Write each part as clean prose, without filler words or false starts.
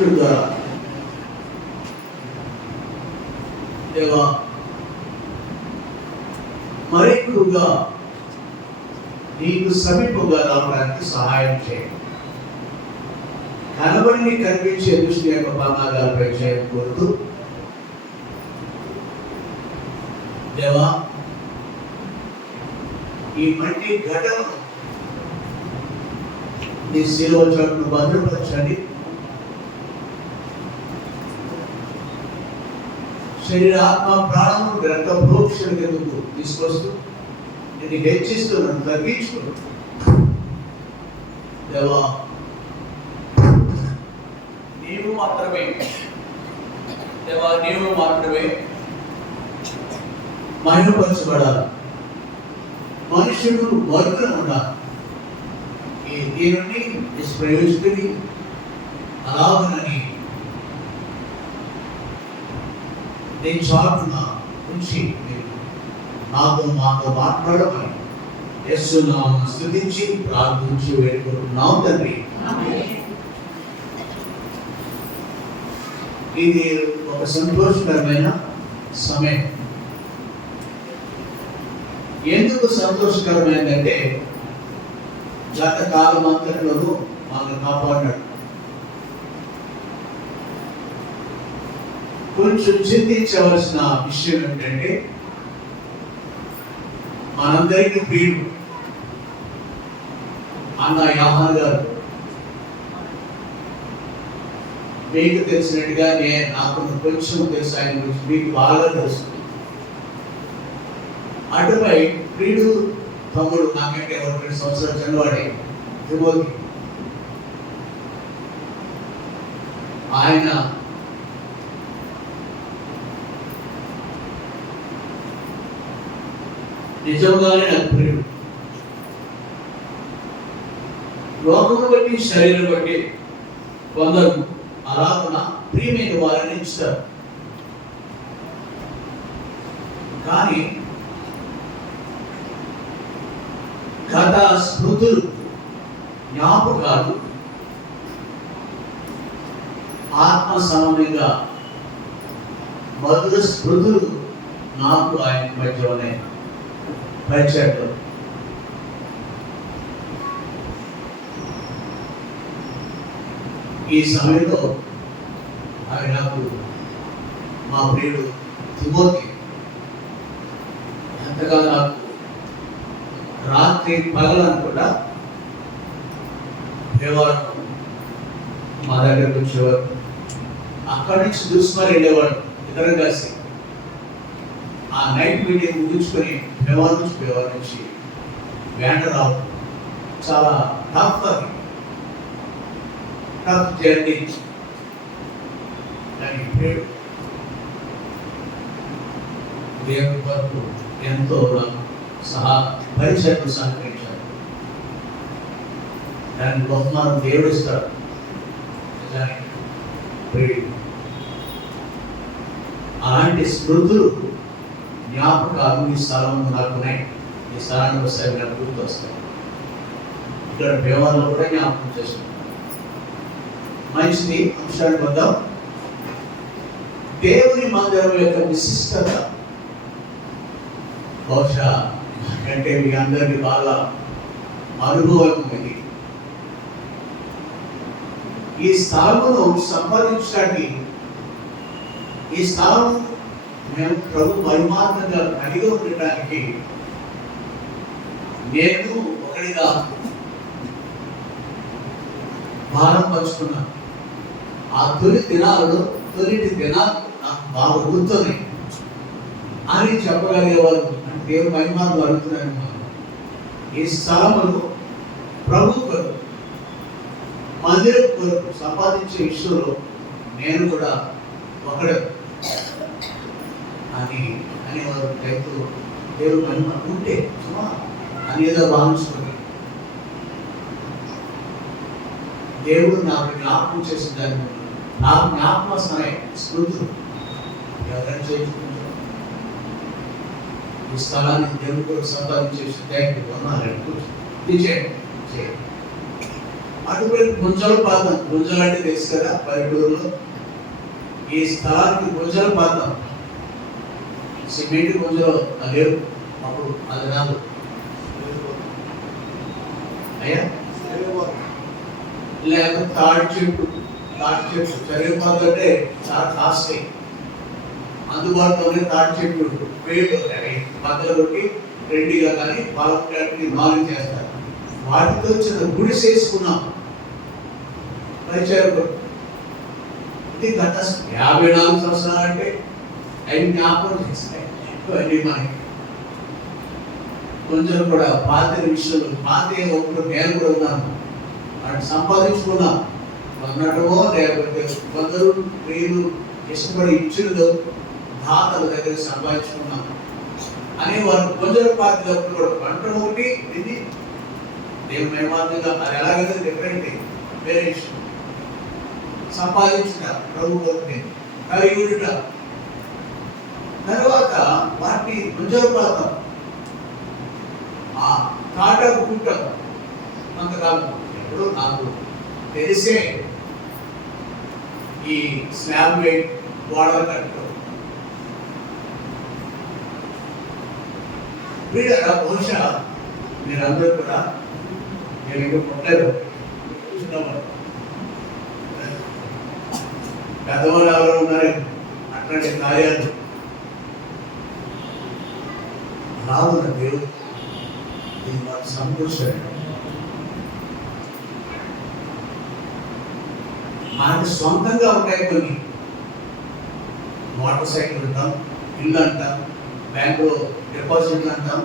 భక్తుల ద్వారా దేవా మరెక్కువగా నీకు సమీపంగా రావడానికి సహాయం చేయండి. కనబడిని కనిపించే దృష్టి యొక్క ప్రమాదాలపై చేయడం కోరుతూ దేవా ఈ మట్టి ఘటనను నీ శిలువ చాటును భద్రపరచండి. శరీర ఆత్మ ప్రాణము రక్త ప్రోక్షణ ఎందుకు తీసుకొస్తూ నేను హెచ్చిస్తూ నన్ను తగ్గించుకుంటూ దేవా నీవు మాత్రమే మహిమపరచబడాలి. మనుషుడు వర్గం ఉండాలి. ఈ దేవుని నిష్ప్రయోజకుని అలాగనని నేను చాటున ఉంచి మాతో మాట్లాడమని యేసునామమున స్తుతించి ప్రార్థించి వేడుకుంటున్నాం తండ్రి. ఇది ఒక సంతోషకరమైన సమయం. ఎందుకు సంతోషకరమైందంటే గత కాలం అంతట్లోనూ మనల్ని కాపాడినాడు. కొంచెం చింతించవలసిన విషయం ఏంటంటే మనందరికీ ప్రియుడు అన్న యోహాను గారు మీకు తెలిసినట్టుగా నాకు కొంచెం తెలుసు, ఆయన గురించి మీకు బాగా తెలుసు. అటుపై ప్రియుడు తమ్ముడు నాకంటే 2 సంవత్సరాలు చిన్నవాడే తిమోతి, ఆయన నిజంగానే నాకు ప్రియుడు. లోకము బట్టి శరీరం బట్టి కొందరు అలాగున ప్రియమైన వారిని ఇస్తారు. కానీ గత స్మృతులు, జ్ఞాపకాలు ఆత్మ సమయంగా మధుర స్మృతులు నాకు ఆయన మధ్యలోనే పరిచయం. ఈ సమయంలో ఆయన నాకు మా ప్రియుడు తిమోతి ఎంతగా నాకు రాత్రి పగలను కూడా దేవాడు మా దగ్గరకు వచ్చేవారు. అక్కడి నుంచి చూసుకొని వెళ్ళేవాడు. ఇద్దరం కలిసి ఆ నైట్ మీటింగ్ ముగించుకొని వ్యవహారం నుంచి వెంట రావడం చాలా టఫ్ జర్నీ. కానీ దేవుడి వరకు ఎంతో పరిచయం సహకరించారు. దానికి బహుమానం దేవుడు ఇస్తాడు. అలాంటి స్మృతులు, జ్ఞాపకాలు ఈ స్థలంలో నాకున్నాయి. ఈ స్థలానికి వస్తాయి, నాకు గుర్తు వస్తాయి. ఇక్కడ వ్యవహారంలో కూడా జ్ఞాపకం చేస్తున్నాం. మంచిది. అంశానికి వద్దాం. దేవుని మందిరం యొక్క విశిష్టత బహుశా అంటే మీ అందరికీ బాగా అనుభవం ఉంది. ఈ స్థలమును సంపాదించడానికి, ఈ స్థలం మేము ప్రభు మహిమాత్మకంగా కలిగి ఉండటానికి నేను ఒకటిగా భారం పంచుకున్నాను. ఆ తొలిటి దినాలు నాకు బాగా గుర్తున్నాయి అని చెప్పగలిగేవారు. అంటే దేవుడు మహిమాలు అడుగుతున్నాను. ఈ స్థలమును ప్రభు కొరకు, మందిరం కొరకు సంపాదించే విషయంలో నేను కూడా ఒకడు అనేవారు. రైతు దేవుడు మహిమ ఉంటే అని ఏదో భావించుకోండి. దేవుడు నాకు జ్ఞాపకం చేసిన దాన్ని నాకు జ్ఞాపకం వస్తున్నాయి స్మృతులు. ఎవరైనా చేయించుకుంటారు. ఈ స్థలాన్ని దేవుడు కూడా సంపాదించేసి ఉన్నారు. అటువైపు గుంజల పాదం, గుంజలు అంటే తెలుసు కదా పల్లెటూరులో. ఈ స్థలానికి గుంజల పాదం, సిమెంట్ గుంజలు లేవు అప్పుడు, అది రాదు అయ్యా. లేకపోతే తాడి చెట్టు చదివిపోతుంటే చాలా కాస్ట్లీ, అందుబాటులోనే తాడి చెట్టు పేరు మధ్యలో కొట్టి రెండుగా కానీ పాలకి 4 చేస్తారు. వాటితో చిన్న గుడి చేసుకున్నాం పరిచయం. ఇది గత 54 సంవత్సరాలు అంటే అవి జ్ఞాపకం చేస్తాయి అన్ని మనకి. కొంచెం కూడా పాత విషయంలో పాత ఒకటి నేను కూడా ఉన్నాను, వాటిని సంపాదించుకున్నాం. కొన్నటమో లేకపోతే కొందరు ప్రియులు ఇష్టపడి ఇచ్చుడు దాతల దగ్గర సంపాదించుకున్నాం అని వారు కొంచెం పాతినప్పుడు కూడా కొనటం ఒకటి, ఇది దేవుని మహిమార్థంగా అది ఎలాగైతే డిఫరెంట్ వేరే విషయం. సంపాదించిన ప్రభు ఒకటి కలిగి ఉండుట, తర్వాత వాటిని గుంజలపాతం కాటకు పుట్టం కొంతకాలం. ఎప్పుడు నాకు తెలిసే ఈ స్లాబ్ వెయిట్ గోడలు కట్టడం వీళ్ళ బహుశా మీరందరూ కూడా నేను ఇంకా పుట్టలేదు, పెద్దవాళ్ళు ఎవరు ఉన్నారు అట్లాంటి కార్యాలు రావున్న దేవుడు దీన్ని వాళ్ళు సమకూర్చాడు. మనకు సొంతంగా ఉంటాయి కొన్ని, మోటార్ సైకిల్ అంటాం, ఇల్లు అంటాం, బ్యాంకులో డిపాజిట్లు అంటాం,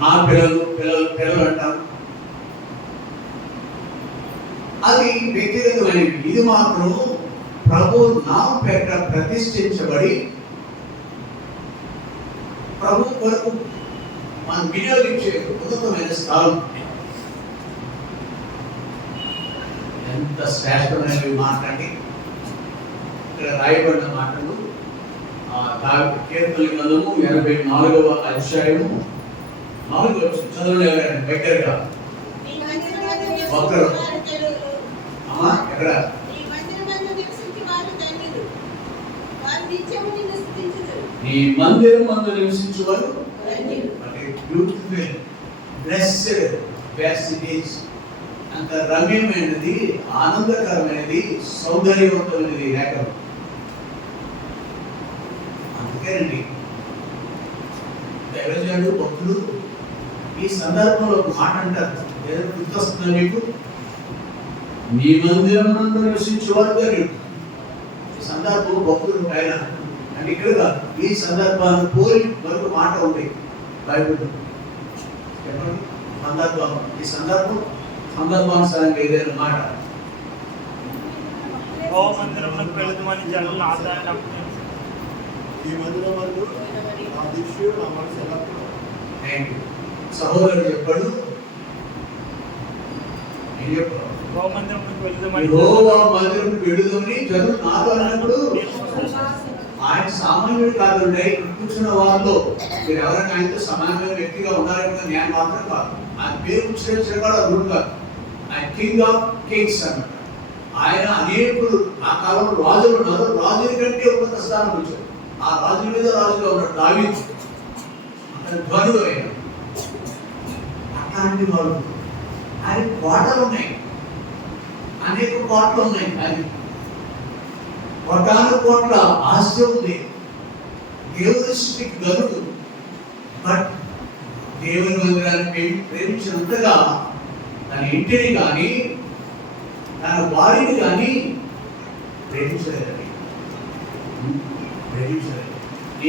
నా పిల్లలు అంటాం. అది వ్యక్తిగతమైనవి. ఇది మాత్రం ప్రభు నామం పేరిట ప్రతిష్ఠించబడి ప్రభు కొరకు మనం వినియోగించే ఉన్నతమైన స్థలం. ఎంత శ్రేష్టమైనవి మాట్లాడి ఇక్కడ రాయబడిన మాటలు కీర్తన గ్రంథము 84వ అధ్యాయము 4వ వచనం చదవండి ఎవరైనా దగ్గరగా. ఒక్కరు అమ్మా ఎక్కడ? నీ మందిరం మందు నివసించువారు బ్యూటిఫుల్ బ్లెస్డ్ ప్యాసేజెస్, అంత రమ్యమైనది, ఆనందకరమైనది, సౌందర్యవంతమైనది లేఖనం. అందుకేనండి దైవజనుడు భక్తులు ఈ సందర్భంలో ఒక మాట అంటారు, ఏదో గుర్తొస్తుందా మీకు? నీ మందిరం నందు నివసించువారు ధన్యుడు. ఈ సందర్భం భక్తులు పైన అంటే ఇక్కడ కాదు, ఈ సందర్భాన్ని పోలి మరొక మాట ఉంది బైబిల్ చెప్పండి. సందర్భం, ఈ సందర్భానుసారంగా ఏదైనా మాట. సహోదరుడు చెప్పాడు, మందిరం వెళుదని జనులు నాతో అన్నప్పుడు ఆయన సామాన్యుడు కాదండి. కూర్చున్న వారిలో మీరు ఎవరైనా ఆయనతో సమానమైన వ్యక్తిగా ఉన్నారంటే నేను మాత్రం కాదు. ఆయన పేరు ఉచ్చరించిన కూడా రూల్ కాదు. ఆయన కింగ్ ఆఫ్ కింగ్స్ అన్నమాట. ఆయన అనేకులు ఆ కాలంలో రాజులు ఉన్నారు, రాజుల కంటే ఉన్నత స్థానం వచ్చారు. ఆ రాజుల మీద రాజుగా ఉన్నాడు దావీదు, అతని ధ్వనుడు ఆయన. అట్లాంటి వాళ్ళు ఆయన కోటలు ఉన్నాయి, అనేక కోటలు ఉన్నాయి. ఆయన కోట్ల ఆస్తి ఉంది. దేవుని దృష్టికి గనుడు, బట్ దేవుని మందిరాన్ని ప్రేమించినంతగా తన ఇంటిని కానీ తన వారిని కానీ ప్రేమించలేదండి.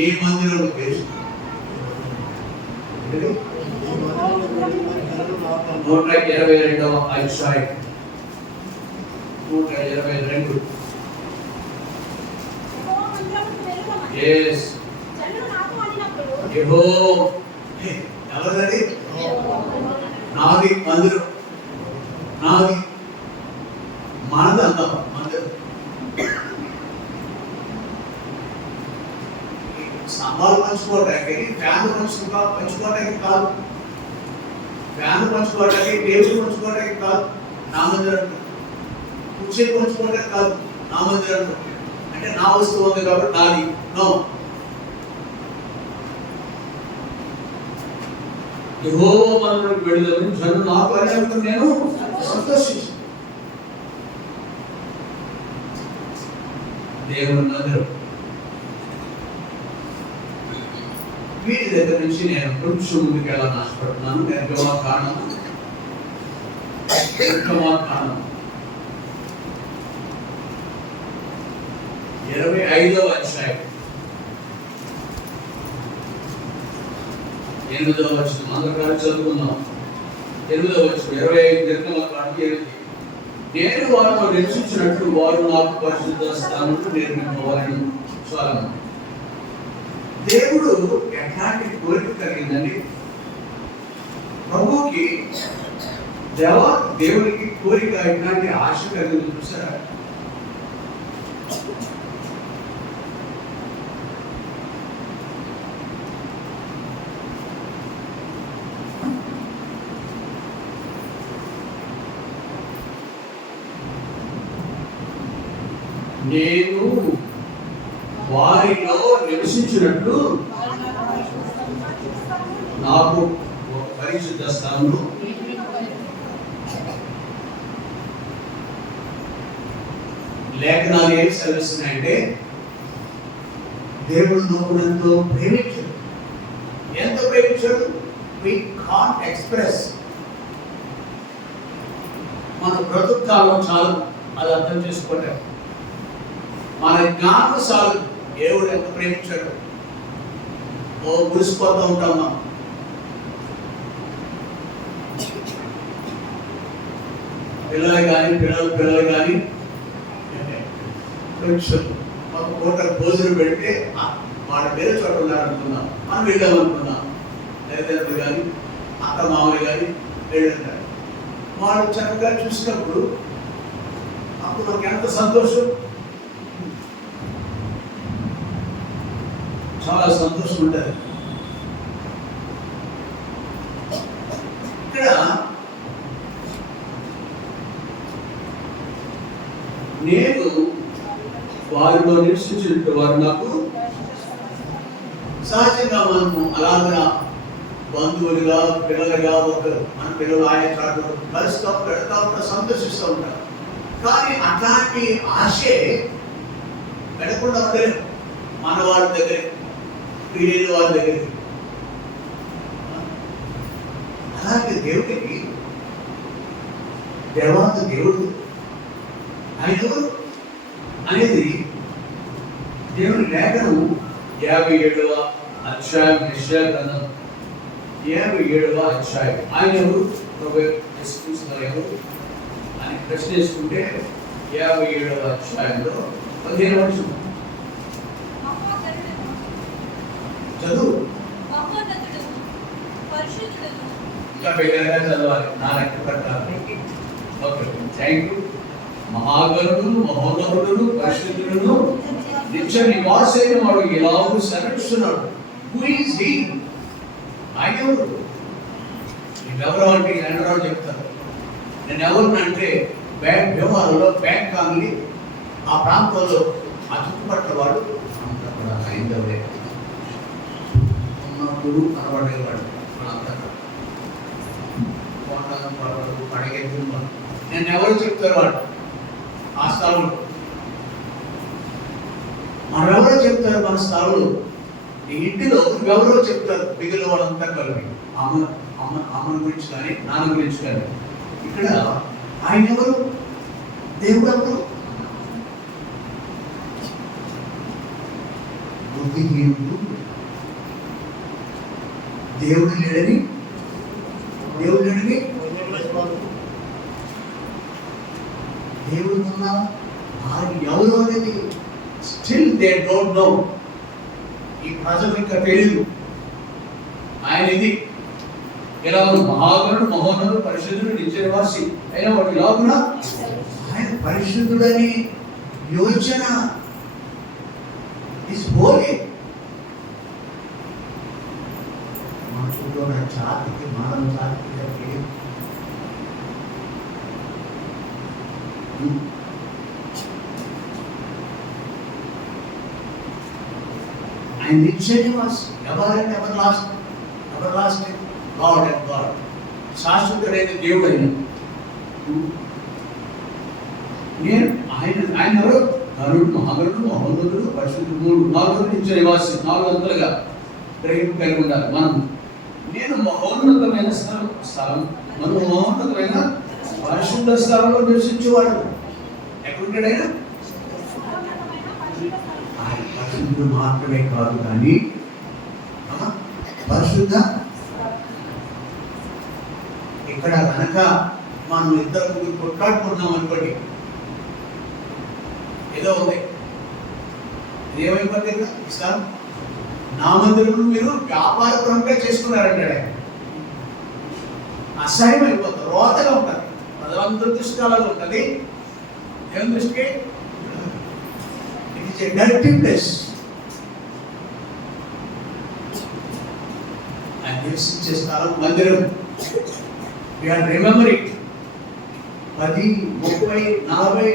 ఏ మందిరం పేరు 122వ అధ్యాయం 122. ఎవరిది? నాది మందిరం, నాది మనది అందాం మందిరం. స్తంభాలు పంచుకోవడానికి, ఫ్యాన్లు పంచుకోవడానికి కాదు. ఫ్యాన్ పంచుకోవడానికి, టేబుల్ పంచుకోవడానికి కాదు నా మందిరం, కుర్చీ పంచుకోవడానికి కాదు నా మందిరం. అంటే నా వస్తువు ఉంది కాబట్టి నాది. నో, యెహోవా మందిరం వెళుదామని జనులు నాకు అనేందుకు నేను సంతోషించాను. దేవుని మందిరం వీటి దగ్గర నుంచి నేను కొంచెం ముందుకు వెళ్ళాలని ఆశపడుతున్నాను. నిర్గమకాండం 25వ అధ్యాయం 8వ వచనం అందరూ చదువుకుందాం. 8వ వచనం 25 నిర్గమకాండం 8. నేను వారిని రక్షించినట్లు వారు నాకు పరిశుద్ధ స్థానంలో నిర్మింపవాలని. చాలా దేవుడు ఎట్లాంటి కోరిక కలిగిందండి ప్రభువుకి, దేవుడికి కోరిక ఎట్లాంటి ఆశ కలిగింది చూసారా? నేను వారిలో నివసించినట్లు నాకు పరిశుద్ధ స్థానంలో. లేఖనాలు ఏం సెలవిస్తున్నాయంటే దేవుడు నువ్వు ఎంతో ప్రేమించాడు. ఎంత ప్రేమించాడు we can't express. మన బ్రతుకాలం చాలు అది అర్థం చేసుకోవటం. మన జ్ఞానం చాలు దేవుడు ఎంత ప్రేమించాడు. మురిసిపోతూ ఉంటాం మనం. పిల్లలు కానీ కొంచెం ఒక పూట భోజనం పెడితే వాడు వేరే చోట ఉన్నారనుకున్నాం, మనం వెళ్ళామనుకున్నాం. తల్లిదండ్రులు కానీ అత్త మామూలు కానీ వెళ్ళారు. వాడు చక్కగా చూసినప్పుడు అప్పుడు నాకు ఎంత సంతోషం, చాలా సంతోషం ఉంటుంది. ఇక్కడ నేను వారిలో నివసించినట్టు వారు నాకు సహజంగా మనము అలాగా బంధువులుగా పిల్లలుగా ఒకరు మన పిల్లలు ఆయన చాటు కలుస్తూ పెడతా ఉంటారు, సంతోషిస్తూ ఉంటారు. కానీ అట్లాంటి ఆశే పెడకుండా ఉండలేదు మన వాళ్ళ దగ్గర, పిల్లలు వాళ్ళ దగ్గర. అలాంటి దేవుడికి దేవాది దేవుడు ఆయన ఎవరు అనేది దేవుని లేఖనం 57వ అధ్యాయం యెషయా గ్రంథం 57వ అధ్యాయం. ఆయన ఎవరు ఎవరు అని ప్రశ్న చేసుకుంటే 57వ అధ్యాయంలో 15వ వచనం చదువు. ఇంకా బిగ్గరగా చదవాలి నా లెక్క ప్రకారం. Okay, thank you. మహాగణుడు మహోన్నతుడు పరిశుద్ధుడు నిత్య నివాసైన వాడు ఇలాగూ సెలవిస్తున్నాడు. Who is he? ఆయన ఎవరు? ఎవరు అంటే ఎండరావు చెప్తారు. నేను ఎవరినంటే బ్యాంక్ వ్యవహారంలో బ్యాంక్ కాంగ్లీ ఆ ప్రాంతంలో ఆ చుట్టుపక్కల వాడు అంతా కూడా హైందవులే ఉన్నప్పుడు కనబడేవాడు. వాళ్ళంతా అడిగేస్తున్నాడు. నేను ఎవరు చెప్తారు వాడు ఆ స్థలంలో? మనెవరో చెప్తారు మన స్థలంలో. ఈ ఇంటిలో ఎవరో చెప్తారు మిగిలిన వాళ్ళంతా కలిపి అమ్మని గురించి కానీ నాన్న గురించి కానీ. ఇక్కడ ఆయన ఎవరు? దేవుడు ఎవరు? బుద్ధిహీనుడు, దేవుడు లేడని దేవుడు ఉన్న ఆయన ఎవరు అనేది స్టిల్ దే డోంట్ నో. ఈ ప్రజలు ఇంకా తెలియదు ఆయన ఇది ఇలా మహాగణుడు మహోన్నతుడు పరిశుద్ధుడు నిత్య నివాసి అయినా వాడు ఇలా కూడా ఆయన పరిశుద్ధుడని యోచన ఇస్ హోలీ. మనుషుల్లో జాతికి మానవ జాతికి ఆయన నిత్య నివాసి. ఎవరైనా everlasting god and god, శాశ్వతుడైన దేవుడైన నేను ఆయన ఎవరు? నరుడు, మహాగరుడు, మహోన్నతుడు, పరిశుద్ధుడు, 4 నిత్య నివాసి, 4 అంతలుగా గ్రహింపు కలిగి ఉండాలి మనం. నేను మహోన్నతమైన స్థలం, మనం మహోన్నతమైన పరిశుద్ధ స్థలంలో నివసించేవాడు. ఎక్కడుంటాడు ఆయన? ఆయన పరిశుద్ధుడు మాత్రమే కాదు కానీ పరిశుద్ధ. ఇక్కడ కనుక మనం ఇద్దరు ముగ్గురు కొట్లాడుకుంటున్నాం అనుకోండి, ఏదో ఉంది, ఏమైపోతుంది? ఇస్తాం నా మందిరం మీరు వ్యాపారపరంగా చేసుకున్నారంటాడు. అసహ్యం అయిపోతుంది, రోతగా ఉంటుంది, ప్రజలందరూ దృష్టి అలాగే ఉంటుంది. ఏం దృష్టికి? It is a dirty place. ఆయన నివసించే స్థలం మందిరం. We are remembering 10, 30, 40,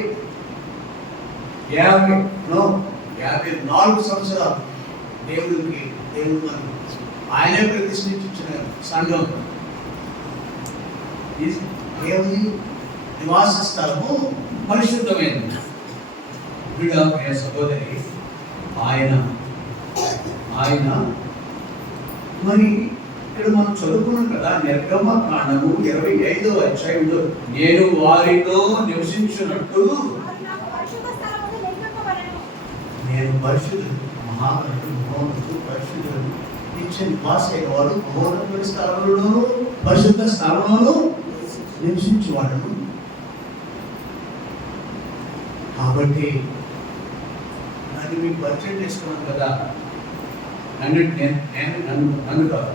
54 సంవత్సరాలు దేవుడు మనకు ఆయనే ప్రతిష్ఠించిన సంఘం. దేవుని నివాస స్థలము పరిశుద్ధమైనది. ప్రియ సహోదరి, ఆయన మరి ఇక్కడ మనం చదువుకున్నాం కదా, నిర్గమకాండము 25వ అధ్యాయంలో నేను వారితో నివసించినట్టు నేను పరిశుద్ధుడు, మహాగణుడు, మహోన్నతుడు, పరిశుద్ధుడు, నిత్య నివాసైన వాడు, మహోన్నతుడి స్థలంలోనూ పరిశుద్ధ స్థలంలోనూ నివసించేవాడు. కాబట్టి నన్ను మీకు పరిచయం చేసుకున్నాను కదా, నన్ను కాదు,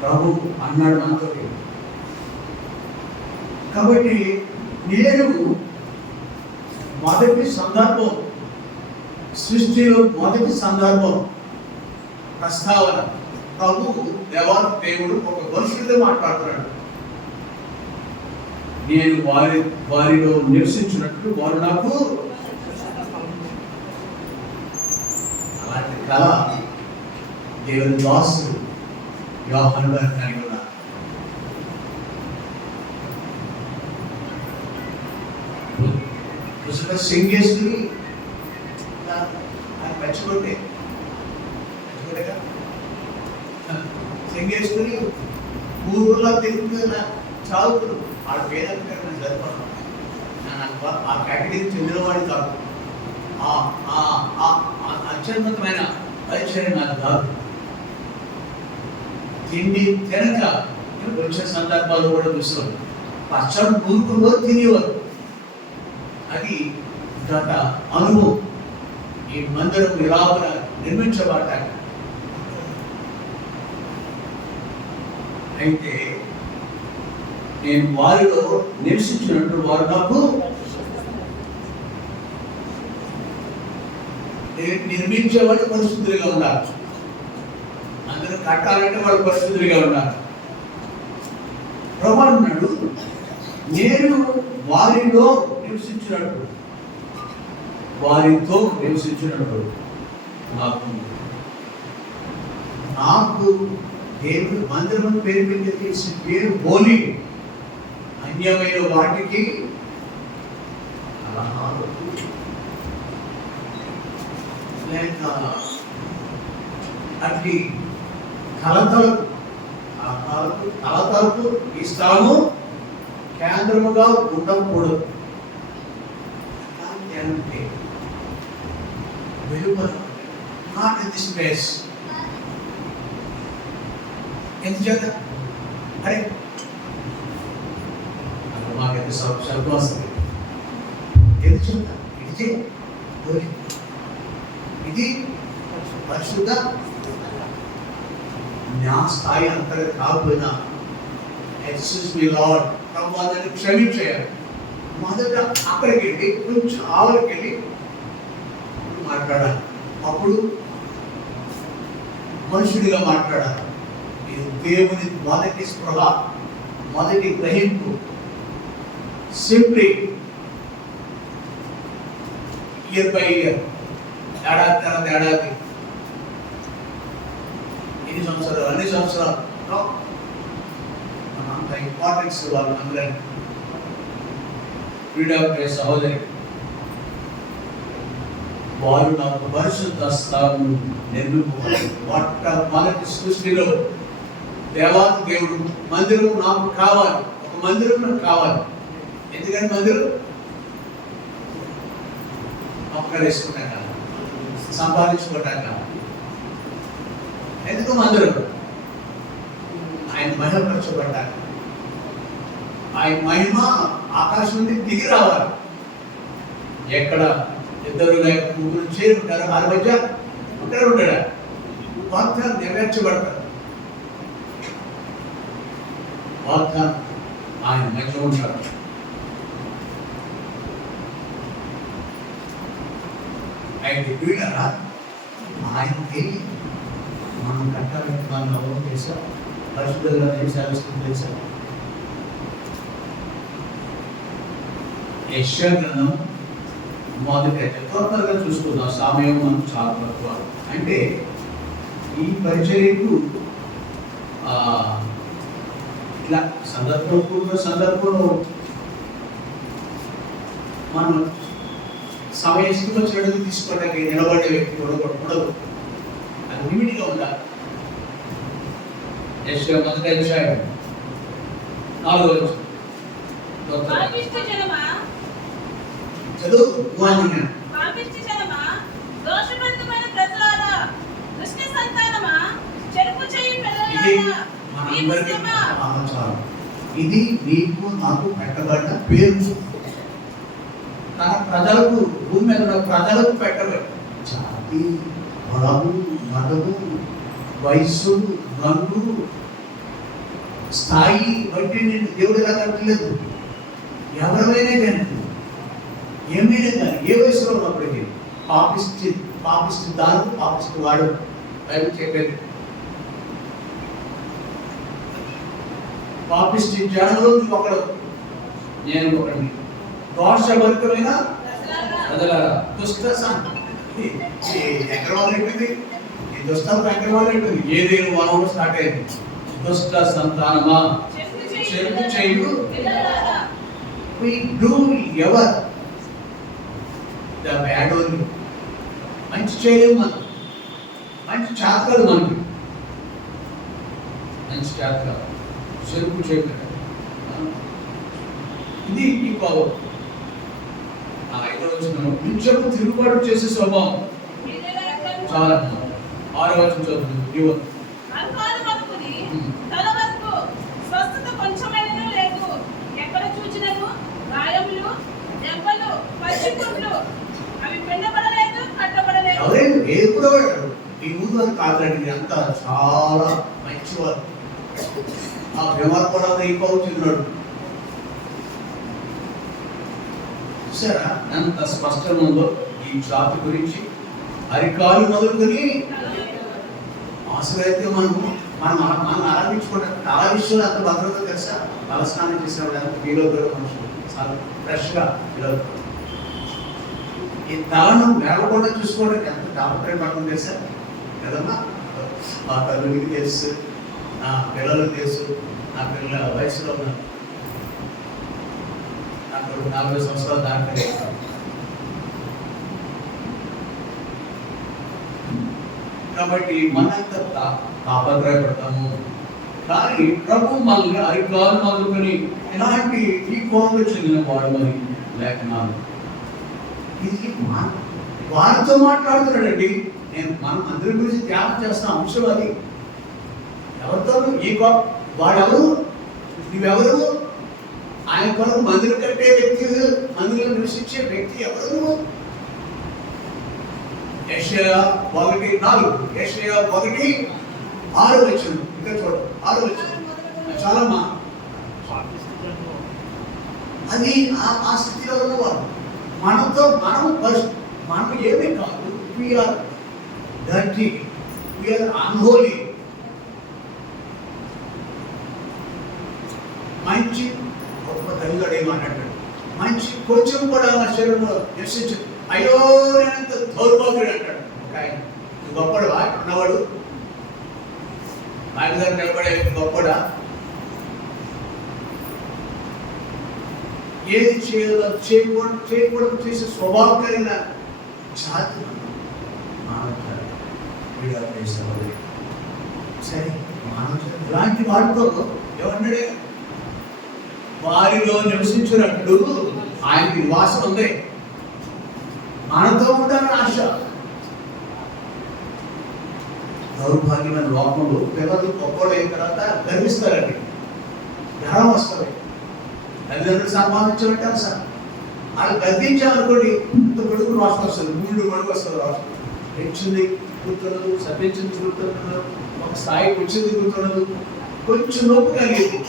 ప్రభు అన్నాడు మనతో. కాబట్టి నేను మొదటి సందర్భం, సృష్టిలో మొదటి సందర్భం ప్రస్తావన, ప్రభు దేవుడు ఒక మనుషుడితో మాట్లాడుతున్నాడు. నేను వారిలో నివసించినట్టు వారు నాకు. అలాంటి కళ దేవుని దాసుడు యోహాను గారు కలిగి ఉన్నారు. సింగేశ్వరి ఆయన పచ్చికొట్టే సింగేశ్వరి ఊళ్ళో తిరుగుతున్న చావుతుడు ఆడ పేదరికం జరపడం. ఆ కేటగిరీకి చెందినవాడు కాదు, అత్యున్నతమైన పరిచయం నాకు కాదు. తిండి తినక వచ్చిన సందర్భాలు కూడా చూస్తాం. పచ్చడి నూరుకులో తినేవారు. అది గత అనుభవం. ఈ మందిరం విరామన నిర్మించబడ్డాక అయితే నేను వారిలో నివసించినట్టు వారు నాకు. నిర్మించేవాడు పరిశుద్ధులుగా ఉన్నారు, అందరూ కట్టాలంటే వాళ్ళు పరిశుద్ధులుగా ఉన్నారు. ప్రభు అన్నాడు, నేను వారిలో నివసించినట్టు వారితో నివసించినట్టు నాకు దేవుడు మందిరం పేరు మీద తీసి పేరు హోలీ. అన్యమైన వాటికి లేక అట్లి కలతలకు ఈ స్థలము కేంద్రముగా ఉండకూడదు. వెలుపల నాట్ ఇన్ దిస్ ప్లేస్. ఎందుచేత అరే మాకైతే స్వల్పం వస్తుంది. ఎందుచేత ఇది పరిశుద్ధ నా స్థాయి అంతగా కాకపోయినా ఎక్స్క్యూజ్ మీ లార్డ్ ప్రభు అందరిని క్షమించేయాలి. మొదట అక్కడికి వెళ్ళి కొంచెం ఆవులకి వెళ్ళి మాట్లాడాలి. అప్పుడు మనుషుడిగా మాట్లాడాలి. దేవుని మొదటి స్పృహ, మొదటి గ్రహింపు. సింప్లీ ఇయర్ బై ఇయర్, ఏడాది తర్వాత ఏడాది సంవత్సరాలు అన్ని సంవత్సరాలు అంత ఇంపార్టెన్స్ వాళ్ళు అందరూ వీడాపే సహోదరి వారు నాకు పరిశుద్ధ స్థలం నిర్మించుకోవాలి. మొదటి సృష్టిలో దేవాది దేవుడు మందిరం నాకు కావాలి, ఒక మందిరం నాకు కావాలి. ఎందుకంటే మందిరం వేసుకుంటాక సంపాదించుకుంటాక ఎందుకు మందిరం ఆయన మహిమపరచబడ్డాక ఆయన మహిమ ఆకాశం నుండి దిగి రావాలి. ఎక్కడ ఇద్దరు లేక ముగ్గురు చేరి ఉంటారు, వారి మధ్య ఒకరే ఉంటాడా వాగ్దానం నెరవేర్చబడతారు. వాగ్దానం ఆయన మధ్య ఉంటాడు. ఆయన వీడరా ఆయనకి మనం కట్టాలంటే మనం నవ్వు చేశాం, పరిశుద్ధంగా చేశారు, చేశారు. యెషయా గ్రంథం మొదటి త్వరగా చూసుకుందాం, సమయం మనం చాలా తక్కువ. అంటే ఈ పరిచర్యకు ఇట్లా సందర్భంలో మనం సమయం వచ్చినట్టు తీసుకోవడానికి నిలబడే వ్యక్తి కూడా ఉండదు, అది లిమిట్గా ఉండాలి. యెషయా మొదటి అధ్యాయం 4వ వచనం చదువు. ఇది నీకు నాకు పెట్టబడిన పేరు. తన ప్రజలకు, భూమి మీద ఉన్న ప్రజలకు పెట్టబడి జాతి, బలము, మతము, వయస్సు, రంగు, స్థాయి బట్టి నేను దేవుడు ఎలా కట్టలేదు. ఎవరైనా కానీ ఏమైనా కానీ ఏ వయసులో ఉన్నప్పటికీ పాపిష్టి దారు పాపిష్టి వాడు బైబిల్ చెప్పేది. పాపిష్టి జనంలో ఒకడు, నేను ఒకడిని, దోషభరితమైన ప్రజలారా, దుష్ట ఎక్కడ వాళ్ళు ఉంటుంది, ఈ దుష్టం ఎక్కడ వాళ్ళు ఉంటుంది, ఏదేను వనంలో స్టార్ట్ అయింది. దుష్ట సంతానమా చెరుపు చేయు ఎవరు ద బ్యాడ్ ఓన్లీ. మంచి చేయలేము మనం, మంచి చేతకాదు మనకి, మంచి చేతకాదు, చెరుపు చేయలేదు. ఇది ఈ పవర్. 5వ వచనం నిత్యము తిరుగుబాటు చేసే స్వభావం చాలా. 6వ వచనం చదువు. ఎవరైనా ఎప్పుడు ఈ ఊరు కాదండి, అంతా చాలా మంచివారు. ఆ వ్యవహార అయిపోతున్నాడు చూసారా ఎంత స్పష్టంగా ఉందో ఈ జాతి గురించి. అరికాలు మొదలుకొని అసలు అయితే మనం ఆరంభించుకుంటాం. చాలా విషయాలు అంత భద్రత తెలుసా. తలస్నానం చేసినప్పుడు ఎంత ఫీల్ అవుతారో మనుషులు, చాలా ఫ్రెష్గా ఫీల్ అవుతారు. ఈ తలను మేలకుండా చూసుకోవడానికి ఎంత డాక్టర్ పడుతుంది తెలుసా కదమ్మా. మా తల్లికి తెలుసు, నా పిల్లలకు తెలుసు. నా పిల్లల వయసులో ఉన్నారు, నాకు 40 సంవత్సరాలు దాకా. కాబట్టి మనంత తాపత్రయపడతాము. కానీ ప్రభు మనల్ని అరికాలు మొదలుకొని ఎలాంటి ఈ కోపంలో చెందిన వాడు మరి లేఖనాలు. ఇది వారితో మాట్లాడుతున్నాడండి. మనం అందరి గురించి త్యాగం చేస్తున్న అంశం అది. ఎవరితో ఈ వాడెవరు, నువ్వెవరు, ఆయన కొరకు మందిరం కట్టే వ్యక్తి, మందిరం నివసించే వ్యక్తి ఎవరు? యెషయా 1:4, యెషయా 1:6 వచనం. ఇంకా చూడండి 6వ వచనం. చాలా అది ఆ స్థితిలో ఉన్నవారు. మనం ఏమీ కాదు. We are dirty, we are unholy. మంచి గొప్ప తల్లిగాడు ఏమన్నాడు, మంచి కొంచెం కూడా నా శరీరంలో నివసించు. అయ్యో నేనంత దౌర్భాగ్యుడు అంటాడు ఒక ఆయన. గొప్పడు ఉన్నవాడు ఆయన దగ్గర నిలబడే గొప్పడా? ఏది చేయాలో చేయకూడదు చేసే స్వభావం కలిగిన జాతి మానవ జాతి. సరే, మానవ జాతి ఇలాంటి వాటితో ఏమన్నాడే? వారిలో నివసించినట్లు ఆయనకి నివాసం ఉంది. మనతో ఉంటారని ఆశ. దౌర్భాగ్యమైన లోకంలో పిల్లలు గొప్పలు అయిన తర్వాత గర్విస్తారండి. గర్వం వస్తుంది. తల్లిదండ్రులు సంపాదించబట్టారు సార్. వాళ్ళు గర్వించామనుకోండి, ఇంత గొడుగు రాష్ట్రం వస్తుంది, 3 గొడుగు వస్తుంది రాష్ట్రం. పెంచింది గుర్తున్నదు, సర్వించింది గుర్తున్నదు, ఒక స్థాయికి వచ్చింది గుర్తున్నదు, కొంచెం నొప్పి కలిగింది.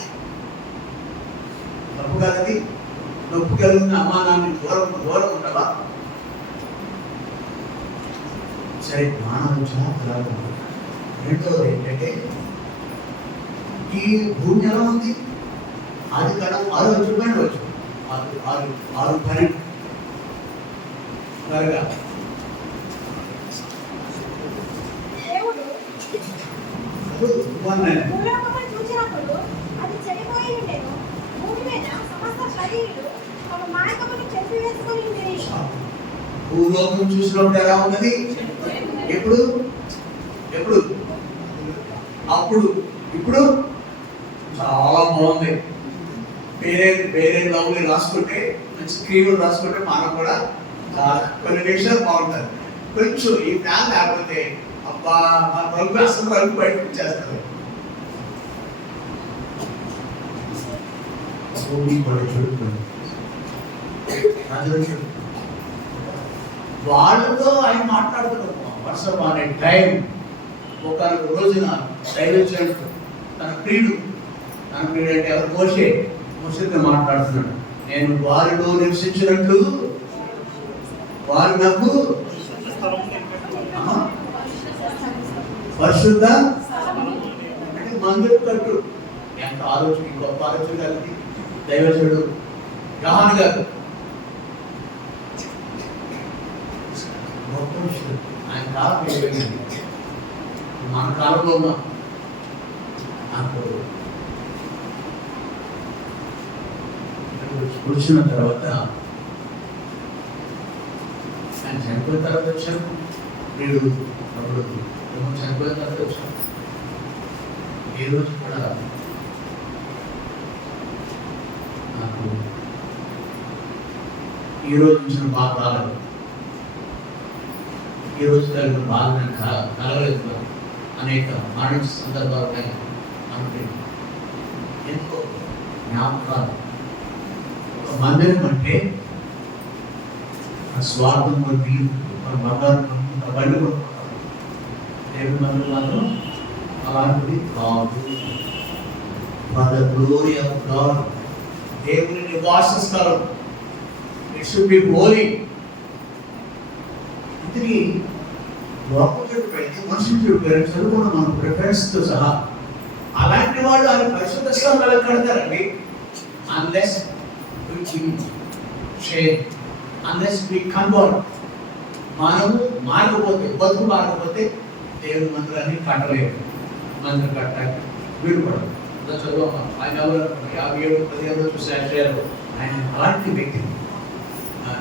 నొప్పి కలిగి నొప్పి కలిగిన అమ్మానాన్ని దూరం ఉంటావా? సరే, మానవ జాతి. రెండోది ఏంటంటే, ఈ భూమి ఎలా ఉంది? అది కడం 6 రూపాయలు వచ్చు, 6 12 త్వరగా. భూలోకం చూసినప్పుడు ఎలా ఉన్నది? ఎప్పుడు ఎప్పుడు అప్పుడు ఇప్పుడు చాలా బాగుంది. వేరే లవ్లీ రాసుకుంటే, మంచి క్రీములు రాసుకుంటే మనం కూడా కొన్ని నిమిషాలు బాగుంటుంది. కొంచెం ఈ ఫ్యాన్ లేకపోతే అబ్బా మన రంగు అసలు రంగు బయటకు వచ్చేస్తుంది. వాళ్ళతో ఆయన మాట్లాడుతున్నాం. వర్షం అనే టైం ఒక రోజున దైవజనుడు తన ప్రియుడు అంటే ఎవరు? మోషేతో మాట్లాడుతున్నాడు. నేను వారిలో నివసించినట్లు వారు నాకు పరిశుద్ధ అంటే మందిరం కట్టు. ఎంత ఆలోచన, గొప్ప ఆలోచన కలిగి దైవజనుడు యోహాను గారు గొప్ప విషయం. ఆయన కాలం అయిపోయింది, మన కాలంలో ఉన్నాం. వచ్చిన తర్వాత ఆయన చనిపోయిన తర్వాత వచ్చాను. వీడు అప్పుడు చనిపోయిన తర్వాత వచ్చాను. ఏ రోజు కూడా నాకు ఈ రోజు వచ్చిన బాధ రాలేదు. ఈ రోజు కలిగిన బాధ నేను కలగలేదు. అనేక మానవ సందర్భాలు మనకి ఎంతో జ్ఞాపకాలు. ఒక మందిరం అంటే స్వార్థం కొద్ది మన బంగారు బండి కొనుక్కుంటాం. దేవుని మందిరాలు అలాంటిది కాదు. For the glory of God, దేవుని నివాస స్థలం. It should be Holi. ఇది లోకం చెప్పి మనుషులు చెప్పారు, చదువుకున్న మన ప్రిఫరెన్స్తో సహా. అలాంటి వాళ్ళు ఆయన పరిశుద్ధ స్థలాలు కడతారండి. అన్లెస్ అన్లెస్ వి కన్వర్ట్, మనము మారకపోతే, బతుకు మారకపోతే దేవుని మందిరాన్ని కట్టలేదు. మందిరం కట్టాలి వీడుపడదు. చదువు ఆయన 57-15 చూసారు. ఆయన అలాంటి వ్యక్తి.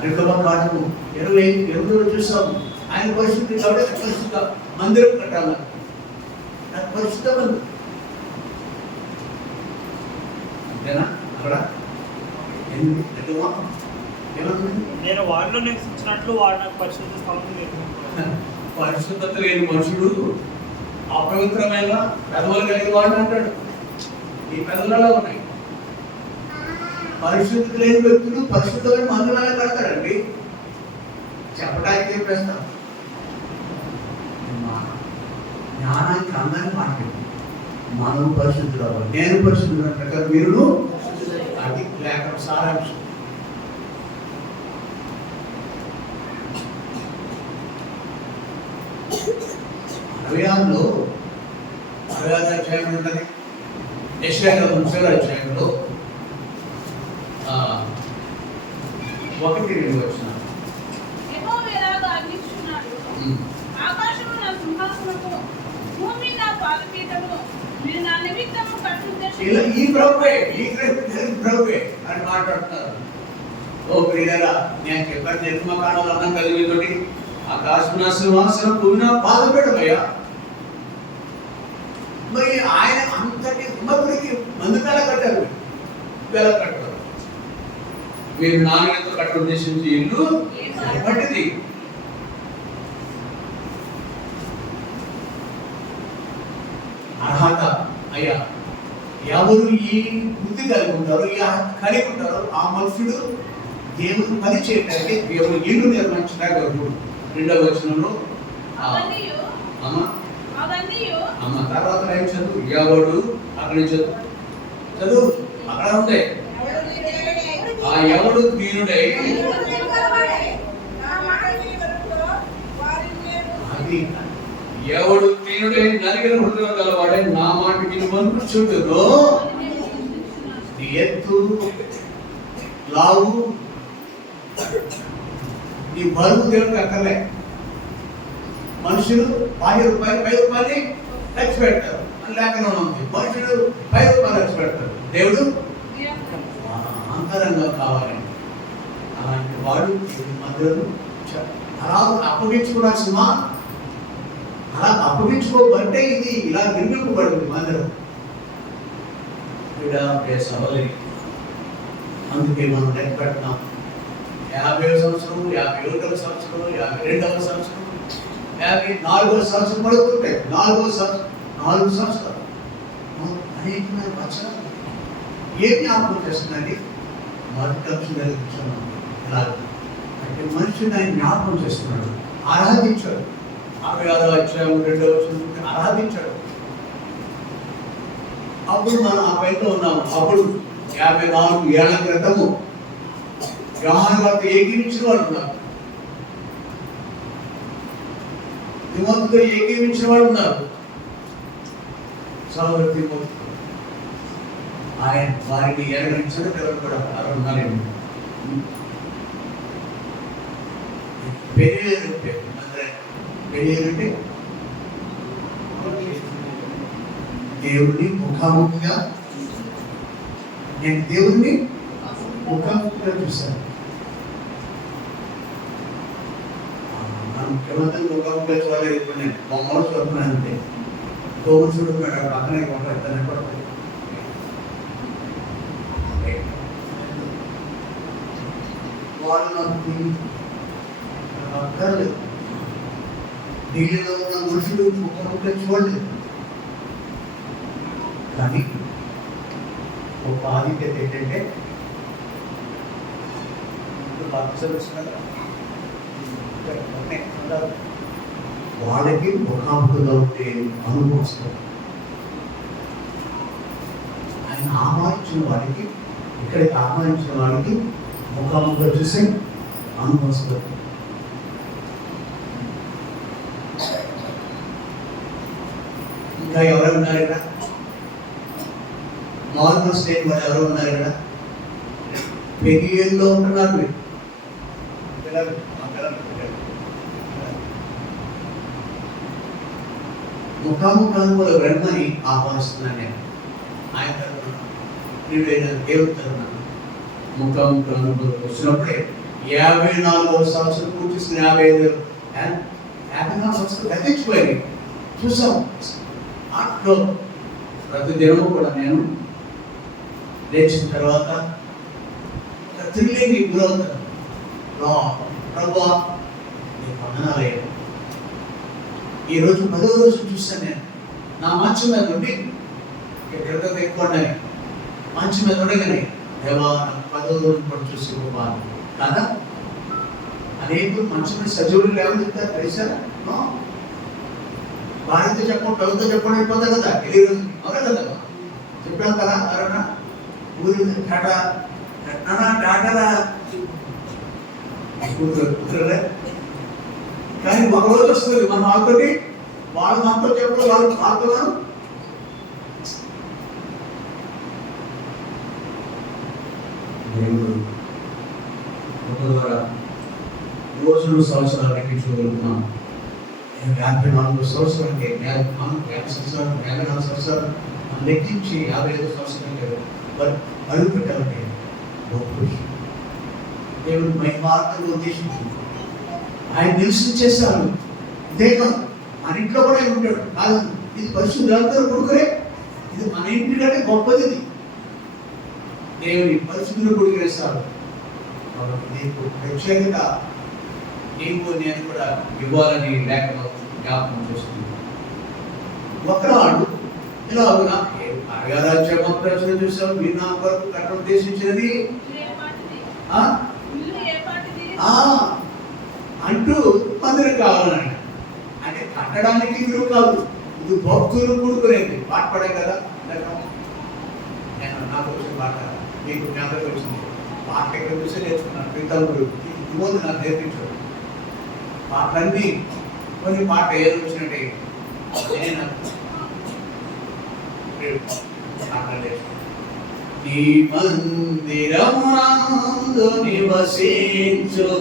నిర్గమకాండము 28 చూసాము. ఆయన పరిశుద్ధి కాబట్టి పరిశుద్ధ మందిరం కట్టాలి. పరిశుద్ధ మందిరం అంతేనా? అక్కడ నేను వారిలో నివసించినట్లు వారు నాకు పరిశుద్ధ స్థలం లేదు. పరిశుద్ధత లేని మనుషుడు అపవిత్రమైన పెదవులు కలిగి వాడు అంటాడు. ఈ పెదవులలో ఉన్నాయి. పరిశుద్ధత లేని వ్యక్తులు పరిశుద్ధమైన మందిరాలు కడతారండి. చెప్పడానికి చెప్పేస్తాం. జ్ఞానానికి అందరినీ మాట్లాడు. మనం పరిశుద్ధులు అవ్వాలి. నేను పరిశుద్ధులు ప్రకారం మీరు అది లేక సారాంశం. అధ్యాయంలో 66వ అధ్యాయం ఉంటుంది. యెషయా 30వ అధ్యాయంలో 1-2 వచనాలు. యెహోవా ఎలాగ ఆజ్ఞిస్తున్నాడు, ఆకాశము నా సింహాసనము, భూమి నా పాదపీఠము, ఇలా ఈ ప్రభువే, ఈ ప్రభువే అని మాట్లాడుతున్నారు. ఓ ప్రియులారా, నేను చెప్పాను నిర్మకాండంలో అన్నం కలిగితోటి ఆకాశమున సింహాసనం భూమిన బాధపెడమయ్యా. మరి ఆయన అంతటి ఉన్నప్పటికీ మందుకు ఎలా కట్టారు? ఎలా కట్టారు? మీరు నాణ్యత కట్ట ఉద్దేశించి ఇల్లు పట్టింది. అర్హత అయ్యా, ఎవరు ఈ బుద్ధి కలిగి ఉంటారో, ఈ అర్హత కలిగి ఉంటారో ఆ మనుషుడు దేవుని పని చేయడానికి, దేవుడు ఇల్లు నిర్మించడానికి. 2వ వచనంలో అవన్నీయు అమ్మ అవన్నీయు అమ్మ తర్వాత ఏం చదువు? ఎవడు అక్కడ చదువు అక్కడ ఉంది. ఆ ఎవడు దీనుడై, అది ఎవడు దీనుడై నలిగిన హృదయం గలవాడై నా మాట విని మనుచుండును. నీ ఎత్తు లావు నీ బరువు దేవుడికి అక్కర్లే. మనుషులు 10 రూపాయలు 10 రూపాయలు ఖర్చు పెడతారు అని లేఖనం ఉంది. మనుషులు 10 రూపాయలు ఖర్చు పెడతారు. దేవుడు అంతరంగా కావాలండి. అలాంటి వాడు దేవుని మందిరం అలా అప్పగించుకోవాల్సిమా, అలా అప్పగించుకోబట్టే ఇది ఇలా నిర్మింపబడింది మందిరం. సభలి అందుకే మనం లెక్క పెడతాం. 50వ సంవత్సరం, 51వ సంవత్సరం, 52వ సంవత్సరం, 54వ సంవత్సరం పడుతుంటాయి. 4వ సంవత్సరం, 4 సంవత్సరాలు అనేకమైన వచనాలు ఏం జ్ఞాపకం చేస్తుందండి? మొదటి అంశం కలిగించాను. అంటే మనుషుని ఆయన జ్ఞాపకం చేస్తున్నాడు, ఆరాధించాడు. 66వ అధ్యాయం 2వ వచనం ఆరాధించాడు. అప్పుడు మనం ఆ పైతో ఉన్నాము. అప్పుడు 54 ఏళ్ల క్రితము యోహాను వార్త ఏకీవించిన వాళ్ళు ఉన్నారు, తిమోతితో ఏకీవించిన వాళ్ళు ఉన్నారు. సహోదరు తిమోతి ఆయన వారిని ఎరగించిన పిల్లలు కూడా ఉన్నారండి. పెళ్ళి దేవుడిని ముఖాముఖిగా, నేను దేవుడిని ముఖాముఖిగా చూశాను. ముఖ్యమంత్రి ముఖాముఖిగా చూడలేదు. ఇప్పుడు నేను బొమ్మలు చూస్తున్నానంటే తోడు చూడుతున్నాడు పక్కనే కొట్టాను. వాళ్ళు నాకు అక్కర్లేదు. ఢిల్లీలో ఉన్న మనుషులు ముఖాముఖిగా చూడలేదు. కానీ ఒక ఆధిక్యత ఏంటంటే వాళ్ళకి ముఖాముఖిగా ఉండే అనుభవం. ఆయన ఆహ్వానించిన వాడికి, ఇక్కడికి ఆహ్వానించిన వాడికి ముఖాముఖిగా చూసే అనుభవం. ఇంకా ఎవరు ఉన్నారు ఇక్కడ? నార్మల్ స్టేట్ వాళ్ళు ఎవరు ఉన్నారు ఇక్కడ? పెరిగిలో ఉంటున్నారు మీరు. ముఖాముఖానుభవ బ్రహ్మని ఆహ్వానిస్తున్నాను నేను. ఆయన తరఫున దేవుడి తరఫున ముఖాముఖానుభవం వచ్చినప్పుడే 54వ సంవత్సరం పూర్తి 55 సంవత్సరం గతించిపోయింది. చూసాం. అట్లో ప్రతి దినము కూడా నేను లేచిన తర్వాత థ్రిల్లింగ్ గురవుతాను. ప్రభా నీకు వందనాలయ్యా. ఈరోజు 10వ రోజు చూస్తాను నేను. నా మంచం మీద ఉండి ఎక్కడితో ఎక్కువ ఉండాలి, మంచం మీద ఉండగానే దేవా నాకు 10వ రోజు కూడా చూసి గొప్ప కాదా? అనేకులు మంచం మీద సజీవులు లేవని చెప్తారు తెలిసారా? భార్యతో చెప్పండి, ప్రభుత్వం చెప్పండి అయిపోతా కదా. ఏ రోజు కదా చెప్పాను కదా. ఎవరన్నా ఊరి టాటా టాటారా కూతురులే. కానీ ఒక రోజు వస్తుంది మన వాళ్ళతోటి, వాళ్ళు మనతో చెప్పడం, వాళ్ళు మాట్లాడుతున్నారు. దేవుడు ఒక ద్వారా రోజులు సంవత్సరాలు ఎక్కించగలుగుతున్నాం. 54 సంవత్సరాలు అంటే 54 సంవత్సరాలు లెక్కించి 55 సంవత్సరాలు వారు అడుగు పెట్టాలంటే గొప్ప విషయం. దేవుడు మహిమార్థంగా ఉద్దేశించింది. ఆయన నివసించేస్తాడు. ఇదే కాదు, మన ఇంట్లో కూడా ఉంటాడు. కాదు, ఇది పరిశుద్ధులందరూ కొడుకునే, ఇది మన ఇంటి కంటే గొప్పది. ఇది దేవుని పరిశుద్ధులు కొడుకునేస్తాడు. కాబట్టి నీకు ప్రత్యేకంగా నీవు నేను కూడా ఇవ్వాలని లేఖలో జ్ఞాపకం చేస్తుంది. ఒకనాడు ఇలా అవునా అరగారాజ్యం ప్రజలు చూసాం, మీరు నా కొరకు కట్ట ఉద్దేశించినది అంటూ మందిరం కావాలని, అంటే కట్టడానికి విలువ కాదు, ఇది భక్తులు కూడుకునేది. పాట పడే కదా, నేను నాకు వచ్చిన పాట మీకు జ్ఞాపకం వచ్చింది. పాట ఎక్కడ చూసే నేర్చుకున్నాను. పితరుడు ఇవ్వదు నాకు నేర్పించాడు. పాటలన్నీ కొన్ని పాట ఏది వచ్చినట్టే నేను నీ మందిరమునందు నివసించువారు